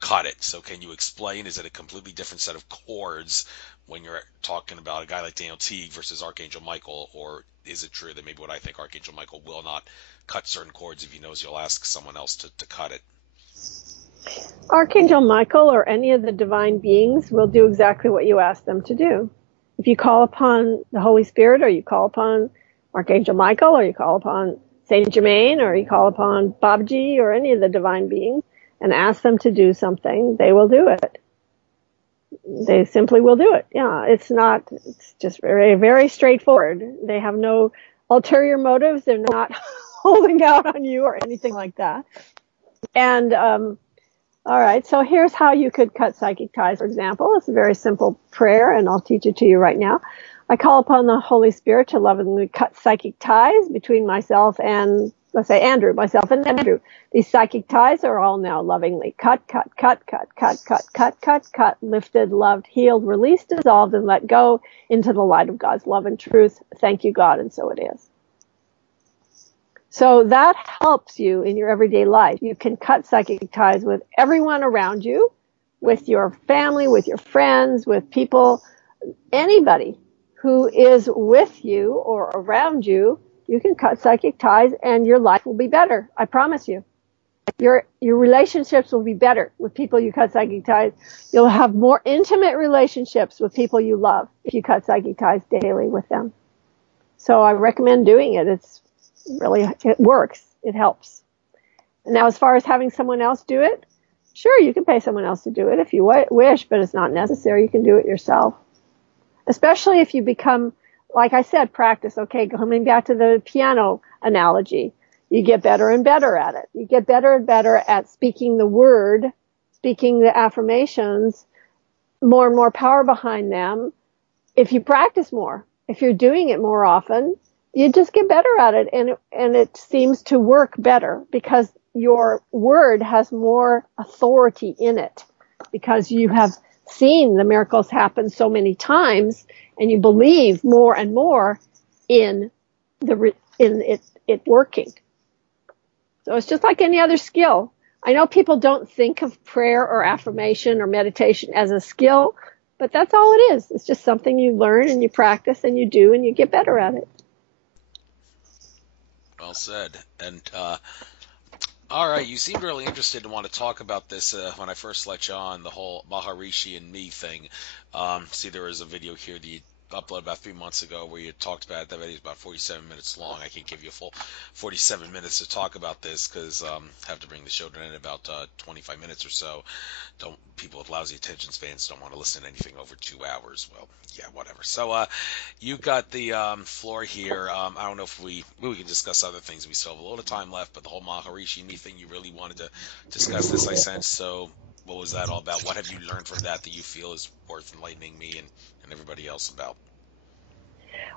cut it. So can you explain, is it a completely different set of cords when you're talking about a guy like Daniel Teague versus Archangel Michael, or is it true that maybe what I think Archangel Michael will not cut certain cords if he knows you'll ask someone else to cut it? Archangel Michael or any of the divine beings will do exactly what you ask them to do. If you call upon the Holy Spirit, or you call upon Archangel Michael, or you call upon Saint Germain, or you call upon Babaji, or any of the divine beings, and ask them to do something, they will do it. They simply will do it. Yeah, it's just very, very straightforward. They have no ulterior motives. They're not holding out on you or anything like that. And, all right, so here's how you could cut psychic ties, for example. It's a very simple prayer, and I'll teach it to you right now. I call upon the Holy Spirit to lovingly cut psychic ties between myself and, let's say, myself and Andrew. These psychic ties are all now lovingly cut, lifted, loved, healed, released, dissolved, and let go into the light of God's love and truth. Thank you, God, and so it is. So that helps you in your everyday life. You can cut psychic ties with everyone around you, with your family, with your friends, with people, anybody who is with you or around you. You can cut psychic ties and your life will be better. I promise you. Your relationships will be better with people you cut psychic ties. You'll have more intimate relationships with people you love if you cut psychic ties daily with them. So I recommend doing it. It works. It helps. Now, as far as having someone else do it, sure, you can pay someone else to do it if you wish, but it's not necessary. You can do it yourself, especially if you become, like I said, practice. Okay, coming back to the piano analogy, you get better and better at it. You get better and better at speaking the word, speaking the affirmations, more and more power behind them. If you practice more, if you're doing it more often, you just get better at it, and it seems to work better because your word has more authority in it, because you have seen the miracles happen so many times, and you believe more and more in it working. So it's just like any other skill. I know people don't think of prayer or affirmation or meditation as a skill, but that's all it is. It's just something you learn and you practice and you do and you get better at it. Well said. And all right, you seemed really interested and want to talk about this when I first let you on, the whole Maharishi and me thing. See, there is a video here that you uploaded about 3 months ago where you talked about it. That video is about 47 minutes long. I can't give you a full 47 minutes to talk about this because I have to bring the show down in about 25 minutes or so. People with lousy attention spans don't want to listen to anything over 2 hours. Well, yeah, whatever. So you got the floor here. I don't know if we can discuss other things. We still have a little time left, but the whole Maharishi and me thing, you really wanted to discuss this, I sense. So what was that all about? What have you learned from that you feel is worth enlightening me and everybody else about?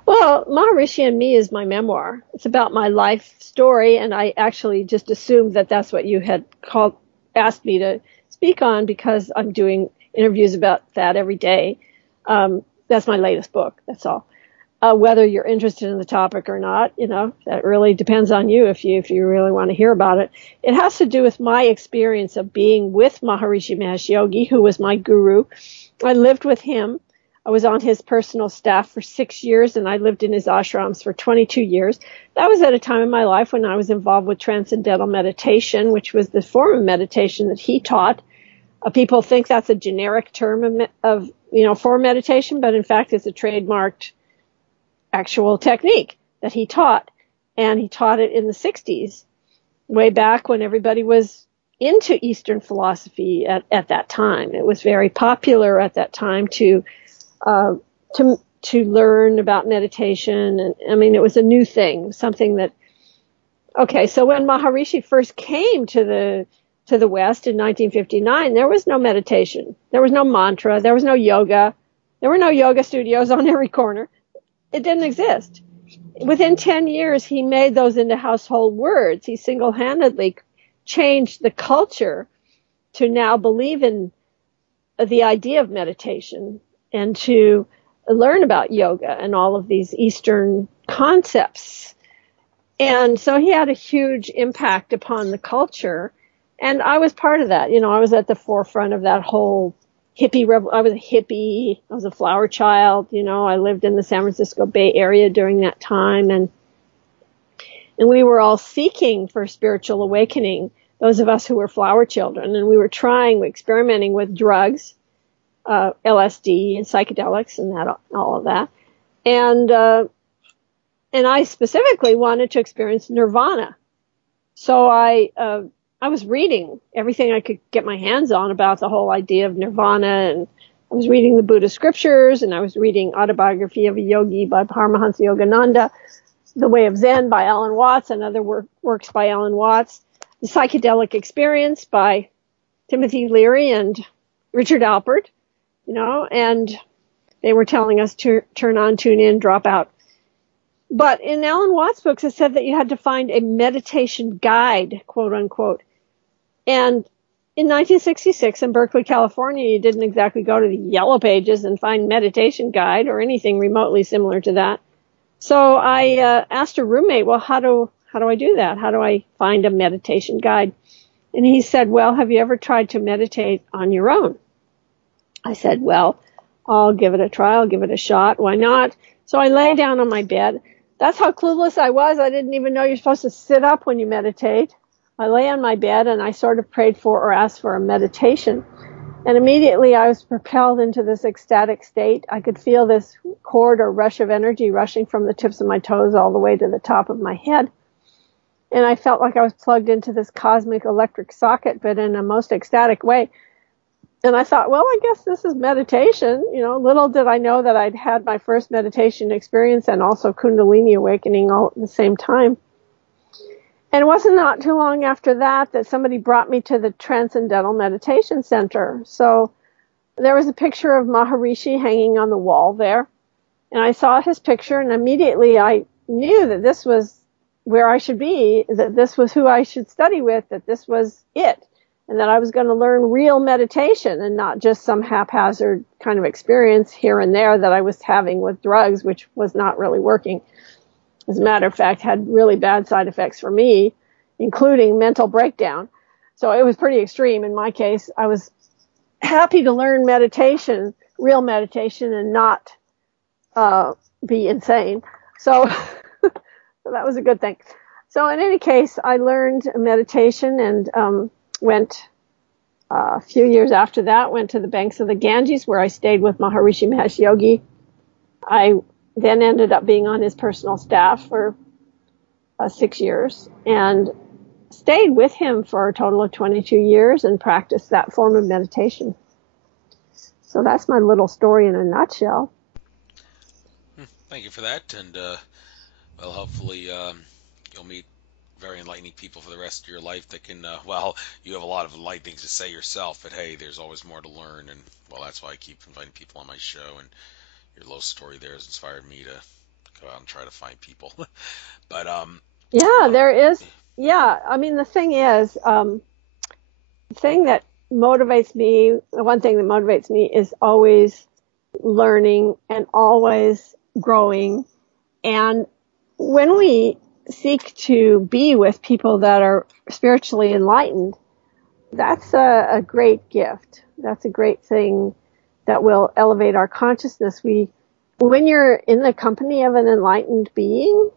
Well, Maharishi and Me is my memoir. It's about my life story, and I actually just assumed that that's what you had asked me to speak on because I'm doing interviews about that every day. That's my latest book. That's all. Whether you're interested in the topic or not, that really depends on you if you really want to hear about it. It has to do with my experience of being with Maharishi Mahesh Yogi, who was my guru. I lived with him. I was on his personal staff for 6 years, and I lived in his ashrams for 22 years. That was at a time in my life when I was involved with transcendental meditation, which was the form of meditation that he taught. People think that's a generic term of for meditation, but in fact, it's a trademarked actual technique that he taught. And he taught it in the 60s, way back when everybody was into Eastern philosophy at that time. It was very popular at that time to learn about meditation. And I mean, it was a new thing, something that, okay, so when Maharishi first came to the West in 1959, there was no meditation. There was no mantra. There was no yoga. There were no yoga studios on every corner. It didn't exist. Within 10 years, he made those into household words. He single-handedly changed the culture to now believe in the idea of meditation and to learn about yoga and all of these Eastern concepts. And so he had a huge impact upon the culture. And I was part of that. I was at the forefront of that whole hippie. I was a hippie. I was a flower child. I lived in the San Francisco Bay Area during that time. And we were all seeking for spiritual awakening, those of us who were flower children. And we were experimenting with drugs, LSD and psychedelics and all of that. And I specifically wanted to experience nirvana. So I was reading everything I could get my hands on about the whole idea of nirvana, and I was reading the Buddha scriptures, and I was reading Autobiography of a Yogi by Paramahansa Yogananda, The Way of Zen by Alan Watts, and other works by Alan Watts, The Psychedelic Experience by Timothy Leary and Richard Alpert, and they were telling us to turn on, tune in, drop out. But in Alan Watts' books, it said that you had to find a meditation guide, quote unquote. And in 1966 in Berkeley, California, you didn't exactly go to the yellow pages and find meditation guide or anything remotely similar to that. So I asked a roommate, well, how do I do that? How do I find a meditation guide? And he said, well, have you ever tried to meditate on your own? I said, well, I'll give it a try. I'll give it a shot. Why not? So I lay down on my bed. That's how clueless I was. I didn't even know you're supposed to sit up when you meditate. I lay on my bed and I sort of prayed for or asked for a meditation. And immediately I was propelled into this ecstatic state. I could feel this cord or rush of energy rushing from the tips of my toes all the way to the top of my head. And I felt like I was plugged into this cosmic electric socket, but in a most ecstatic way. And I thought, well, I guess this is meditation. Little did I know that I'd had my first meditation experience and also Kundalini awakening all at the same time. And it wasn't not too long after that somebody brought me to the Transcendental Meditation Center. So there was a picture of Maharishi hanging on the wall there. And I saw his picture, and immediately I knew that this was where I should be, that this was who I should study with, that this was it, and that I was going to learn real meditation and not just some haphazard kind of experience here and there that I was having with drugs, which was not really working. As a matter of fact, had really bad side effects for me, including mental breakdown. So it was pretty extreme in my case. I was happy to learn meditation, real meditation, and not be insane. So that was a good thing. So in any case, I learned meditation and went a few years after that, went to the banks of the Ganges where I stayed with Maharishi Mahesh Yogi. I then ended up being on his personal staff for 6 years and stayed with him for a total of 22 years and practiced that form of meditation. So that's my little story in a nutshell. Thank you for that, and well, hopefully you'll meet very enlightening people for the rest of your life that can, well, you have a lot of enlightening things to say yourself, but hey, there's always more to learn, and well, that's why I keep inviting people on my show, and your little story there has inspired me to go out and try to find people. But yeah, there is. Yeah, I mean, the thing is, the thing that motivates me, the one thing that motivates me is always learning and always growing. And when we seek to be with people that are spiritually enlightened, that's a great gift. That's a great thing that will elevate our consciousness. When you're in the company of an enlightened being,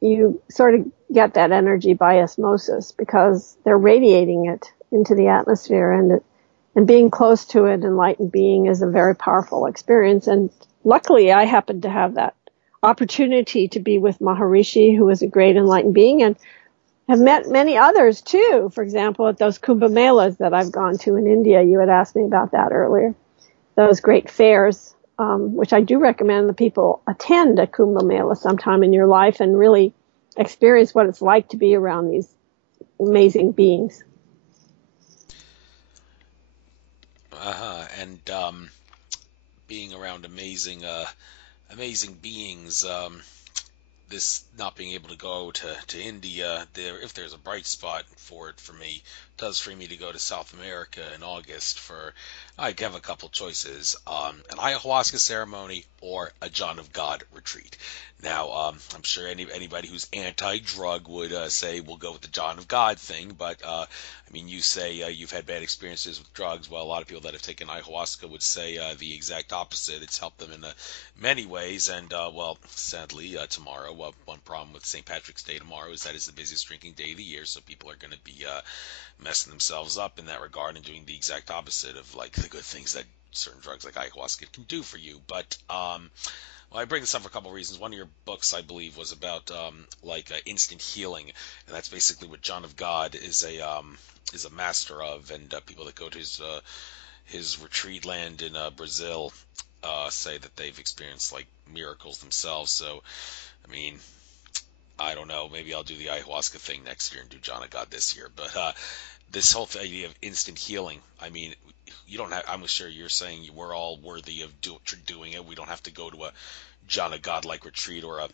you sort of get that energy by osmosis because they're radiating it into the atmosphere, and being close to an enlightened being is a very powerful experience. And luckily, I happened to have that opportunity to be with Maharishi, who is a great enlightened being, and have met many others too. For example, at those Kumbh Melas that I've gone to in India, you had asked me about that earlier. Those great fairs, which I do recommend the people attend a Kumbh Mela sometime in your life and really experience what it's like to be around these amazing beings. And being around amazing beings, this not being able to go to India, if there's a bright spot for it for me, does free me to go to South America in August for, I have a couple choices, an ayahuasca ceremony or a John of God retreat. Now, I'm sure anybody who's anti-drug would say we'll go with the John of God thing, but I mean, you say you've had bad experiences with drugs. Well, a lot of people that have taken ayahuasca would say the exact opposite. It's helped them in many ways, and well, sadly, tomorrow, one problem with St. Patrick's Day tomorrow is that it's the busiest drinking day of the year, so people are going to be messing themselves up in that regard and doing the exact opposite of like the good things that certain drugs like ayahuasca can do for you. But well, I bring this up for a couple of reasons. One of your books, I believe, was about instant healing, and that's basically what John of God is a master of. And people that go to his retreat land in Brazil say that they've experienced like miracles themselves. So, I mean, I don't know. Maybe I'll do the ayahuasca thing next year and do John of God this year. But this whole idea of instant healing, I mean, you don't have, I'm sure you're saying we're all worthy of doing it. We don't have to go to a John of God like retreat or a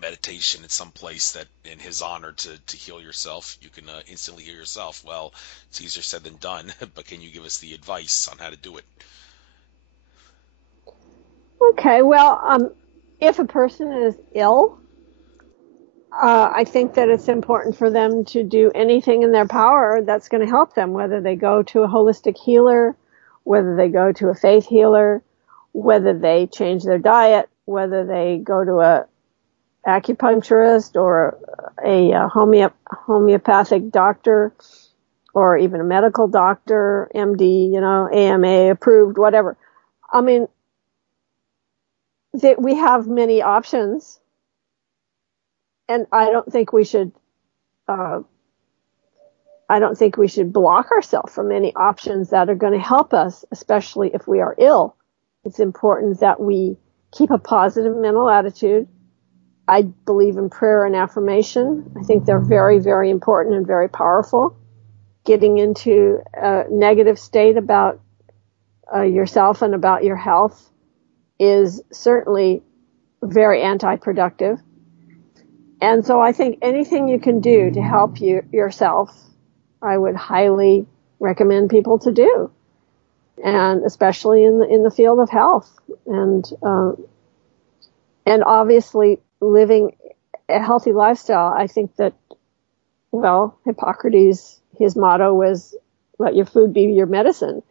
meditation in some place that in his honor to heal yourself. You can instantly heal yourself. Well, it's easier said than done, but can you give us the advice on how to do it? Okay, well, if a person is ill, I think that it's important for them to do anything in their power that's going to help them, whether they go to a holistic healer, whether they go to a faith healer, whether they change their diet, whether they go to a acupuncturist or a homeopathic doctor, or even a medical doctor, MD, AMA approved, whatever. I mean, we have many options and I don't think we should block ourselves from any options that are going to help us, especially if we are ill. It's important that we keep a positive mental attitude. I believe in prayer and affirmation. I think they're very, very important and very powerful. Getting into a negative state about yourself and about your health is certainly very anti-productive. And so I think anything you can do to help yourself, I would highly recommend people to do, and especially in the field of health, and obviously living a healthy lifestyle. I think that, well, Hippocrates, his motto was, "Let your food be your medicine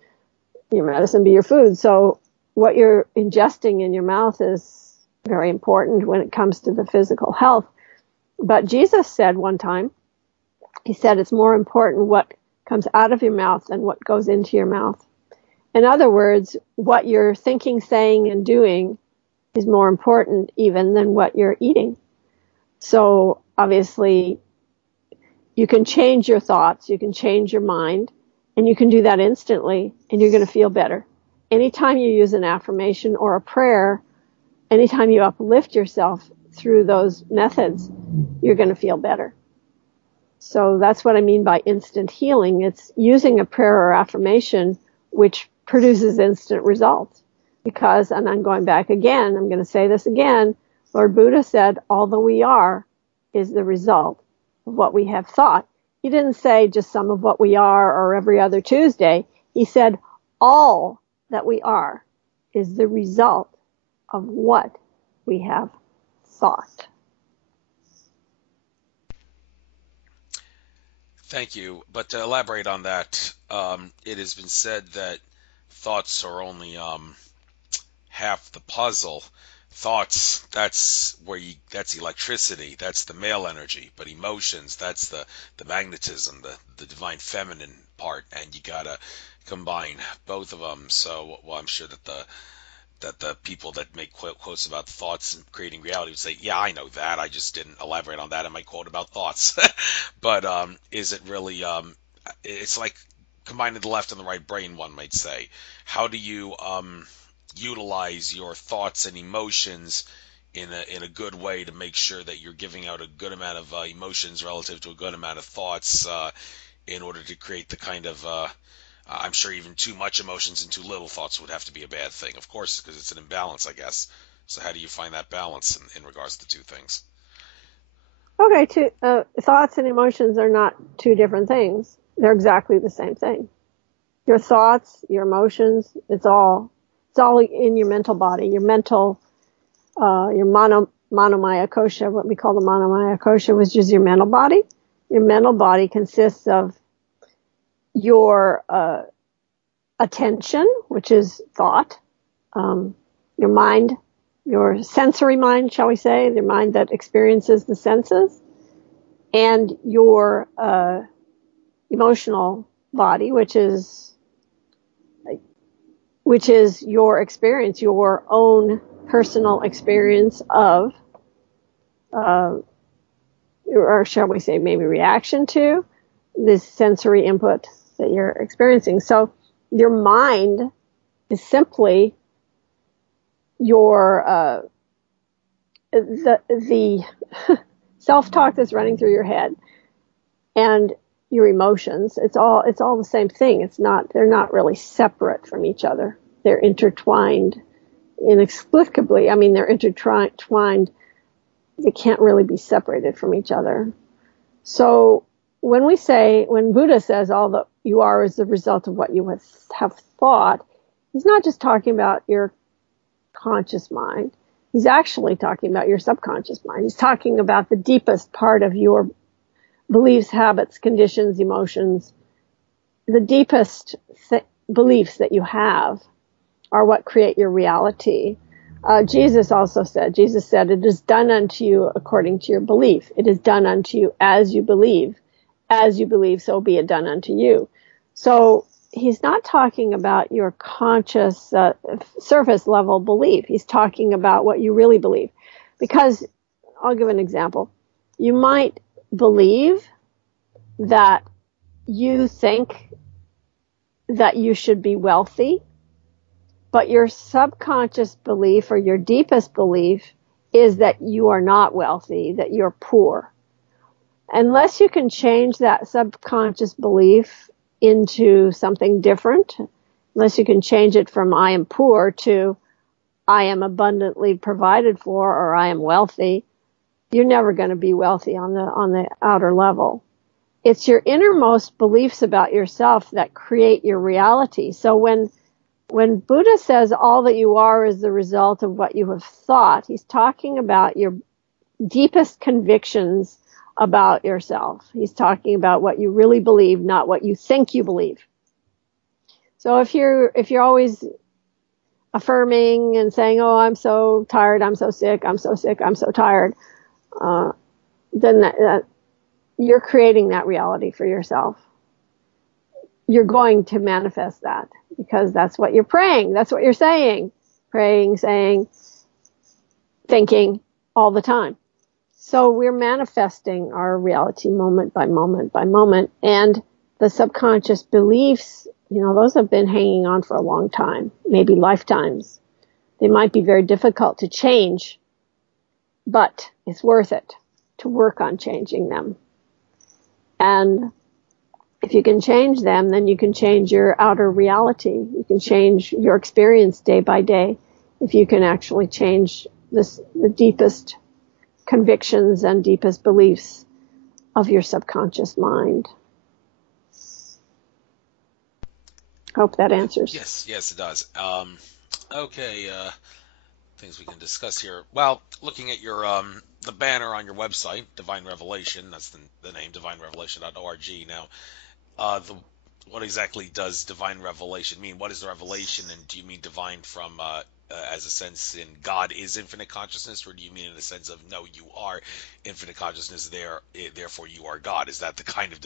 be your food." So what you're ingesting in your mouth is very important when it comes to the physical health. But Jesus said one time, he said it's more important what comes out of your mouth than what goes into your mouth. In other words, what you're thinking, saying, and doing is more important even than what you're eating. So obviously, you can change your thoughts, you can change your mind, and you can do that instantly, and you're going to feel better. Anytime you use an affirmation or a prayer, anytime you uplift yourself through those methods, you're going to feel better. So that's what I mean by instant healing. It's using a prayer or affirmation which produces instant results. Because, and I'm going back again, I'm going to say this again, Lord Buddha said, all that we are is the result of what we have thought. He didn't say just some of what we are or every other Tuesday. He said all that we are is the result of what we have thought. Thank you. But to elaborate on that, it has been said that thoughts are only half the puzzle. Thoughts, that's electricity, that's the male energy. But emotions, that's the magnetism, the divine feminine part, and you gotta combine both of them. So, well, I'm sure that the people that make quotes about thoughts and creating reality would say, yeah, I know that. I just didn't elaborate on that in my quote about thoughts. But is it really? It's like combining the left and the right brain, one might say. How do you utilize your thoughts and emotions in a good way to make sure that you're giving out a good amount of emotions relative to a good amount of thoughts in order to create the kind of I'm sure even too much emotions and too little thoughts would have to be a bad thing, of course, because it's an imbalance, I guess. So how do you find that balance in regards to the two things? Okay, thoughts and emotions are not two different things. They're exactly the same thing. Your thoughts, your emotions, it's all in your mental body, your mental, your monomaya kosha, what we call the monomaya kosha, which is your mental body. Your mental body consists of your attention, which is thought, your mind, your sensory mind, shall we say, the mind that experiences the senses, and your emotional body, which is your experience, your own personal experience of, or shall we say, maybe reaction to this sensory input that you're experiencing. So your mind is simply your the self-talk that's running through your head, and your emotions. It's all the same thing. They're not really separate from each other. They're intertwined inexplicably. I mean, they're intertwined. They can't really be separated from each other. So when Buddha says all that you are is the result of what you have thought, he's not just talking about your conscious mind. He's actually talking about your subconscious mind. He's talking about the deepest part of your beliefs, habits, conditions, emotions. The deepest beliefs that you have are what create your reality. Jesus said, it is done unto you according to your belief. It is done unto you as you believe. As you believe, so be it done unto you. So he's not talking about your conscious surface level belief. He's talking about what you really believe. Because I'll give an example. You might believe that you think that you should be wealthy, but your subconscious belief or your deepest belief is that you are not wealthy, that you're poor. Unless you can change that subconscious belief into something different, unless you can change it from I am poor to I am abundantly provided for or I am wealthy, you're never going to be wealthy on the outer level. It's your innermost beliefs about yourself that create your reality. So when Buddha says all that you are is the result of what you have thought, he's talking about your deepest convictions about yourself. He's talking about what you really believe, not what you think you believe. So if you're always affirming and saying, "Oh, I'm so tired, I'm so sick, I'm so sick, I'm so tired," then you're creating that reality for yourself. You're going to manifest that because that's what you're praying. That's what you're saying. Praying, saying, thinking all the time. So we're manifesting our reality moment by moment by moment. And the subconscious beliefs, those have been hanging on for a long time, maybe lifetimes. They might be very difficult to change, but it's worth it to work on changing them. And if you can change them, then you can change your outer reality. You can change your experience day by day. If you can actually change the deepest convictions and deepest beliefs of your subconscious mind. Hope that answers. Yes, it does. Okay, things we can discuss here. Well, looking at your the banner on your website, Divine Revelation, that's the name, divinerevelation.org. Now, what exactly does divine revelation mean? What is the revelation, and do you mean divine from as a sense in God is infinite consciousness, or do you mean in the sense of no, you are infinite consciousness, therefore you are God? Is that the kind of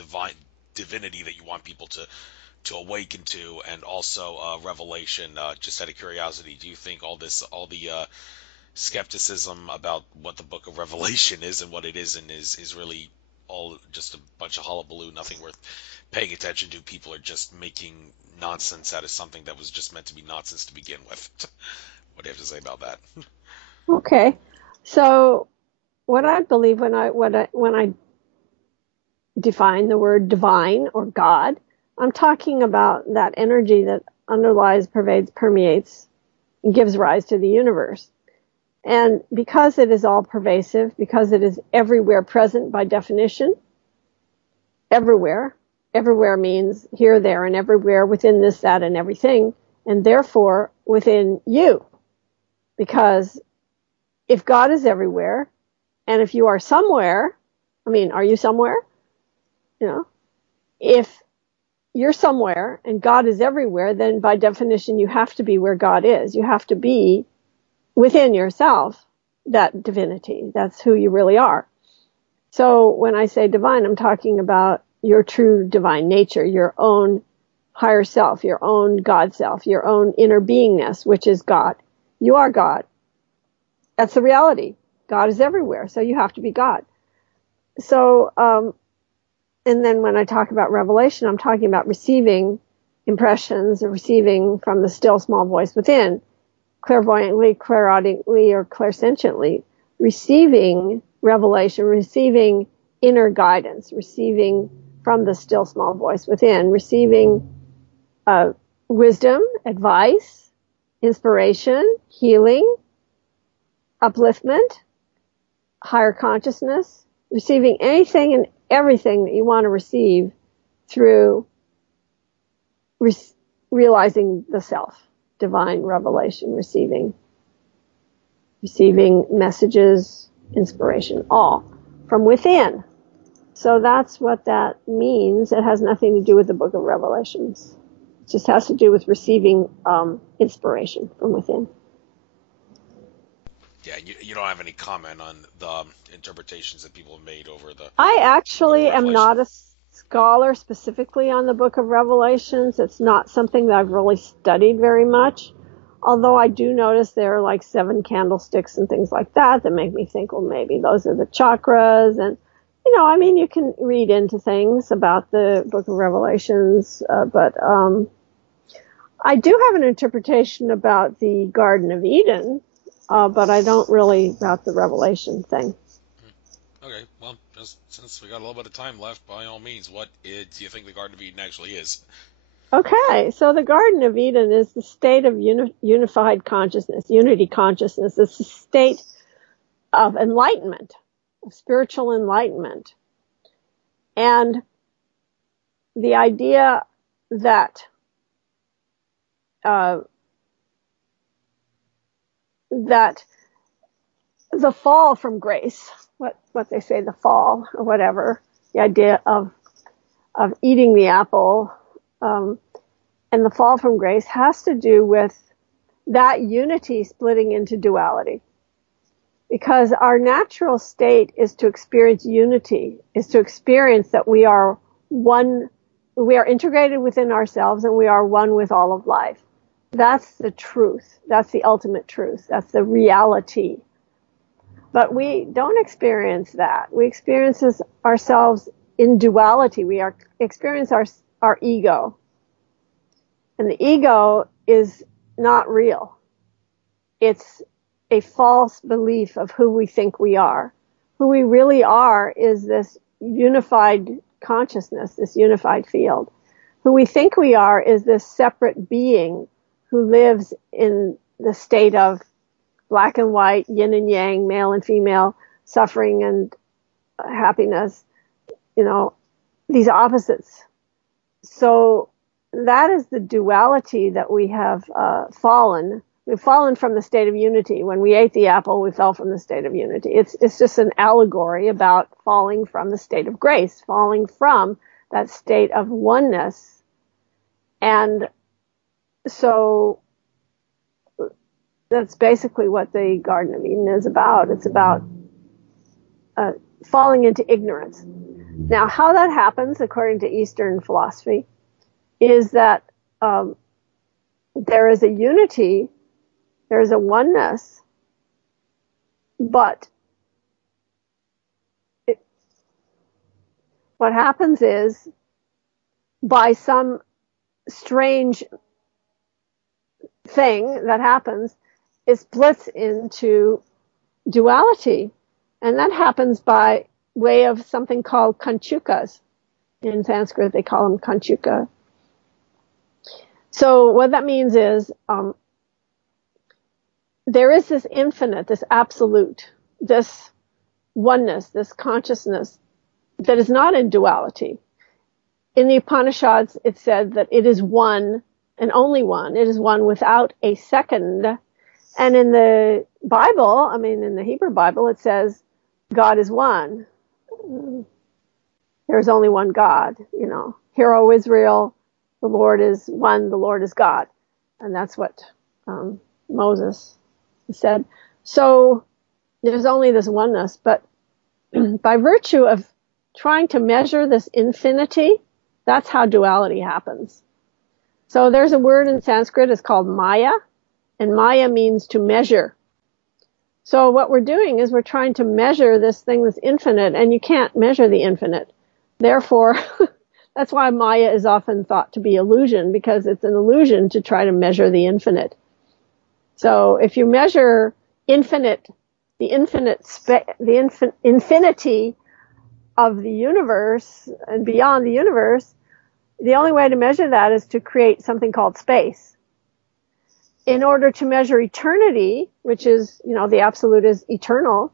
divinity that you want people to awaken to? And also revelation, just out of curiosity, do you think all the skepticism about what the book of Revelation is and what it isn't is really all just a bunch of hullabaloo, nothing worth paying attention to? People are just making nonsense out of something that was just meant to be nonsense to begin with. What do you have to say about that? Okay. So what I believe when I define the word divine or God, I'm talking about that energy that underlies, pervades, permeates, and gives rise to the universe. And because it is all pervasive, because it is everywhere present by definition, everywhere means here, there, and everywhere, within this, that, and everything, and therefore within you. Because if God is everywhere, and if you are somewhere, are you somewhere? If you're somewhere and God is everywhere, then by definition you have to be where God is. You have to be within yourself, that divinity. That's who you really are. So when I say divine, I'm talking about your true divine nature, your own higher self, your own God self, your own inner beingness, which is God. You are God. That's the reality. God is everywhere, so you have to be God. So, and then when I talk about revelation, I'm talking about receiving impressions or receiving from the still small voice within, clairvoyantly, clairaudibly, or clairsentiently, receiving revelation, receiving inner guidance, receiving from the still small voice within, receiving wisdom, advice, inspiration, healing, upliftment, higher consciousness, receiving anything and everything that you want to receive through realizing the self, divine revelation, receiving messages, inspiration, all from within. So that's what that means. It has nothing to do with the book of Revelations. It just has to do with receiving inspiration from within. Yeah, you don't have any comment on the interpretations that people have made over the I book actually of am Revelation. not a scholar specifically on the book of Revelations. It's not something that I've really studied very much. Although I do notice there are like 7 candlesticks and things like that that make me think, well, maybe those are the chakras. And, I mean, you can read into things about the Book of Revelations, but I do have an interpretation about the Garden of Eden, but I don't really about the Revelation thing. Okay, well, just since we got a little bit of time left, by all means, what do you think the Garden of Eden actually is? Okay, so the Garden of Eden is the state of unified consciousness, unity consciousness. It's a state of enlightenment, of spiritual enlightenment. And the idea that that the fall from grace, what they say, the fall or whatever, the idea of eating the apple, and the fall from grace has to do with that unity splitting into duality. Because our natural state is to experience unity, is to experience that we are one, we are integrated within ourselves and we are one with all of life. That's the truth. That's the ultimate truth. That's the reality. But we don't experience that. We experience ourselves in duality. We experience our ego. And the ego is not real. It's a false belief of who we think we are. Who we really are is this unified consciousness, this unified field. Who we think we are is this separate being who lives in the state of black and white, yin and yang, male and female, suffering and happiness, these opposites. So that is the duality that we have fallen. We've fallen from the state of unity. When we ate the apple, we fell from the state of unity. It's just an allegory about falling from the state of grace, falling from that state of oneness. And so that's basically what the Garden of Eden is about. It's about falling into ignorance. Now, how that happens, according to Eastern philosophy, is that there is a unity, there is a oneness, but what happens is, by some strange thing that happens, it splits into duality. And that happens by way of something called kanchukas. In Sanskrit, they call them kanchuka. So what that means is there is this infinite, this absolute, this oneness, this consciousness that is not in duality. In the Upanishads, it said that it is one and only one. It is one without a second. And in the Bible, in the Hebrew Bible, it says God is one. There is only one God, Hear, O Israel, the Lord is one, the Lord is God. And that's what Moses said. So there's only this oneness, but by virtue of trying to measure this infinity, that's how duality happens. So there's a word in Sanskrit, it's called Maya, and Maya means to measure. So what we're doing is we're trying to measure this thing that's infinite, and you can't measure the infinite. Therefore, that's why Maya is often thought to be illusion, because it's an illusion to try to measure the infinite. So if you measure the infinity of the universe and beyond the universe, the only way to measure that is to create something called space. In order to measure eternity, which is, the absolute is eternal,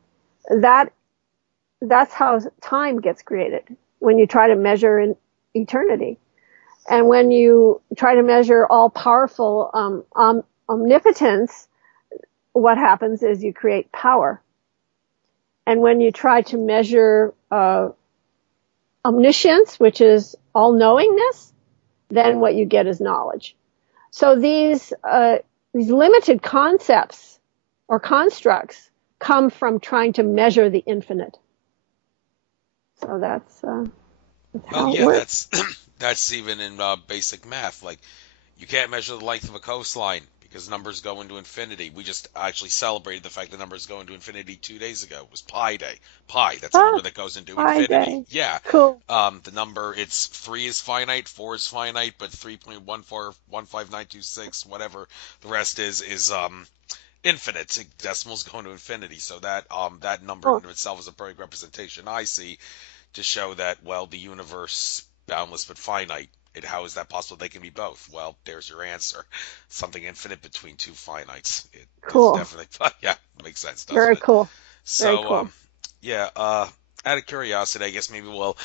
that's how time gets created, when you try to measure in eternity. And when you try to measure all-powerful omnipotence, what happens is you create power. And when you try to measure omniscience, which is all-knowingness, then what you get is knowledge. So these limited concepts or constructs come from trying to measure the infinite. So that's how it works. That's even in basic math. Like, you can't measure the length of a coastline because numbers go into infinity. We just actually celebrated the fact the numbers go into infinity 2 days ago. It was Pi Day. Pi, that's a Oh, number that goes into Pi infinity. Day. Yeah. Cool. The number, it's 3 is finite, 4 is finite, but 3.1415926, whatever the rest is infinite. Decimals go into infinity. So that number in Cool. and of itself is a perfect representation I see to show that, well, the universe, boundless but finite. How is that possible? They can be both. Well, there's your answer. Something infinite between two finites. It is Cool. definitely, yeah, makes sense, doesn't Very it? cool. Very So, cool. yeah, out of curiosity, I guess maybe we'll,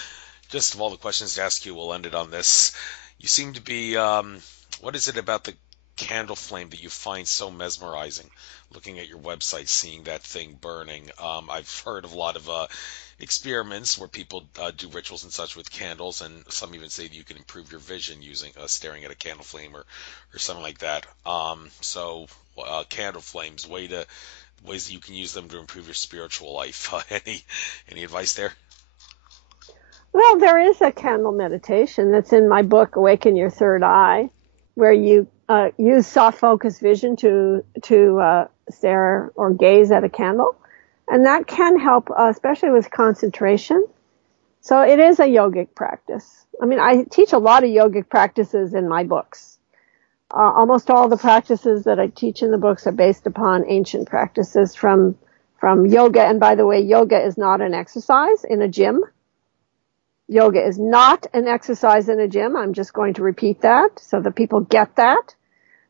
just of all the questions to ask you, we'll end it on this. You seem to be, what is it about the candle flame that you find so mesmerizing? Looking at your website, seeing that thing burning. I've heard of a lot of experiments where people do rituals and such with candles, and some even say that you can improve your vision using staring at a candle flame or something like that. Candle flames, ways that you can use them to improve your spiritual life. Any advice there? Well, there is a candle meditation that's in my book, Awaken Your Third Eye, where you use soft focus vision to stare or gaze at a candle, and that can help, especially with concentration. So it is a yogic practice. I mean, I teach a lot of yogic practices in my books. Almost all the practices that I teach in the books are based upon ancient practices from yoga. And by the way, yoga is not an exercise in a gym. Yoga is not an exercise in a gym. I'm just going to repeat that so that people get that.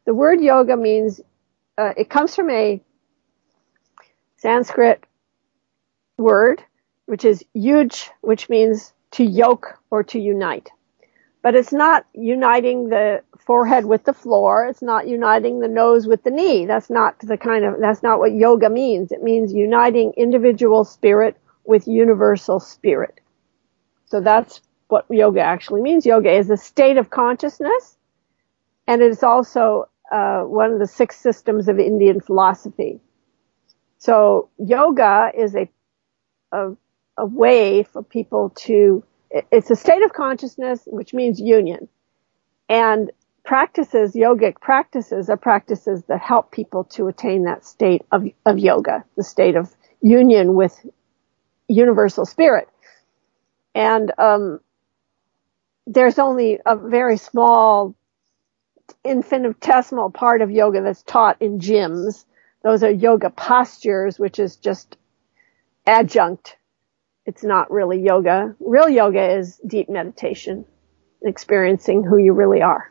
The word yoga means, it comes from a Sanskrit word, which is yuj, which means to yoke or to unite. But it's not uniting the forehead with the floor. It's not uniting the nose with the knee. That's not what yoga means. It means uniting individual spirit with universal spirit. So that's what yoga actually means. Yoga is a state of consciousness, and it is also one of the 6 systems of Indian philosophy. So yoga is a way for people to, it's a state of consciousness, which means union. And yogic practices are practices that help people to attain that state of yoga, the state of union with universal spirit. And there's only a very small, infinitesimal part of yoga that's taught in gyms. Those are yoga postures, which is just adjunct. It's not really yoga. Real yoga is deep meditation, experiencing who you really are.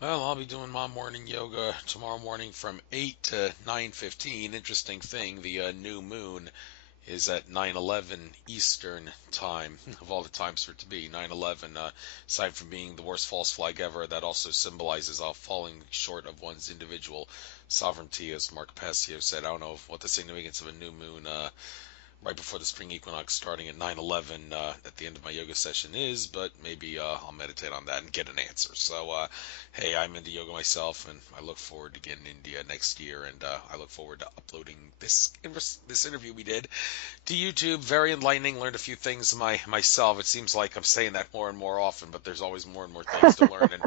Well, I'll be doing my morning yoga tomorrow morning from 8 to 9:15. Interesting thing, the new moon is at 9:11 Eastern time, of all the times for it to be 9:11. Aside from being the worst false flag ever, that also symbolizes falling short of one's individual sovereignty, as Mark Passio said. I don't know what the significance of a new moon right before the spring equinox starting at 9:11 at the end of my yoga session is, but maybe I'll meditate on that and get an answer. So, hey, I'm into yoga myself, and I look forward to getting India next year, and I look forward to uploading this interview we did to YouTube. Very enlightening. Learned a few things myself. It seems like I'm saying that more and more often, but there's always more and more things to learn, and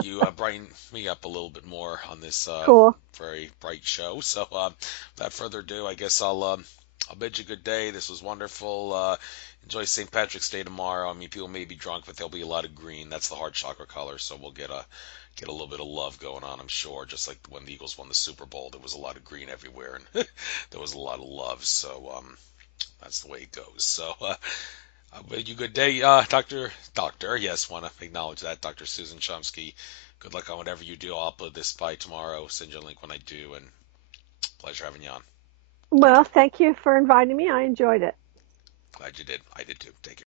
you brighten me up a little bit more on this Cool. very bright show. So, without further ado, I guess I'll bid you good day. This was wonderful. Enjoy St. Patrick's Day tomorrow. I mean, people may be drunk, but there'll be a lot of green. That's the heart chakra color, so we'll get a little bit of love going on, I'm sure. Just like when the Eagles won the Super Bowl, there was a lot of green everywhere, and there was a lot of love. So that's the way it goes. So I'll bid you good day, Doctor. Yes, want to acknowledge that, Dr. Susan Shumsky. Good luck on whatever you do. I'll upload this by tomorrow. Send you a link when I do, and pleasure having you on. Thank Well, you. thank you for inviting me. I enjoyed it. Glad you did. I did too. Take care.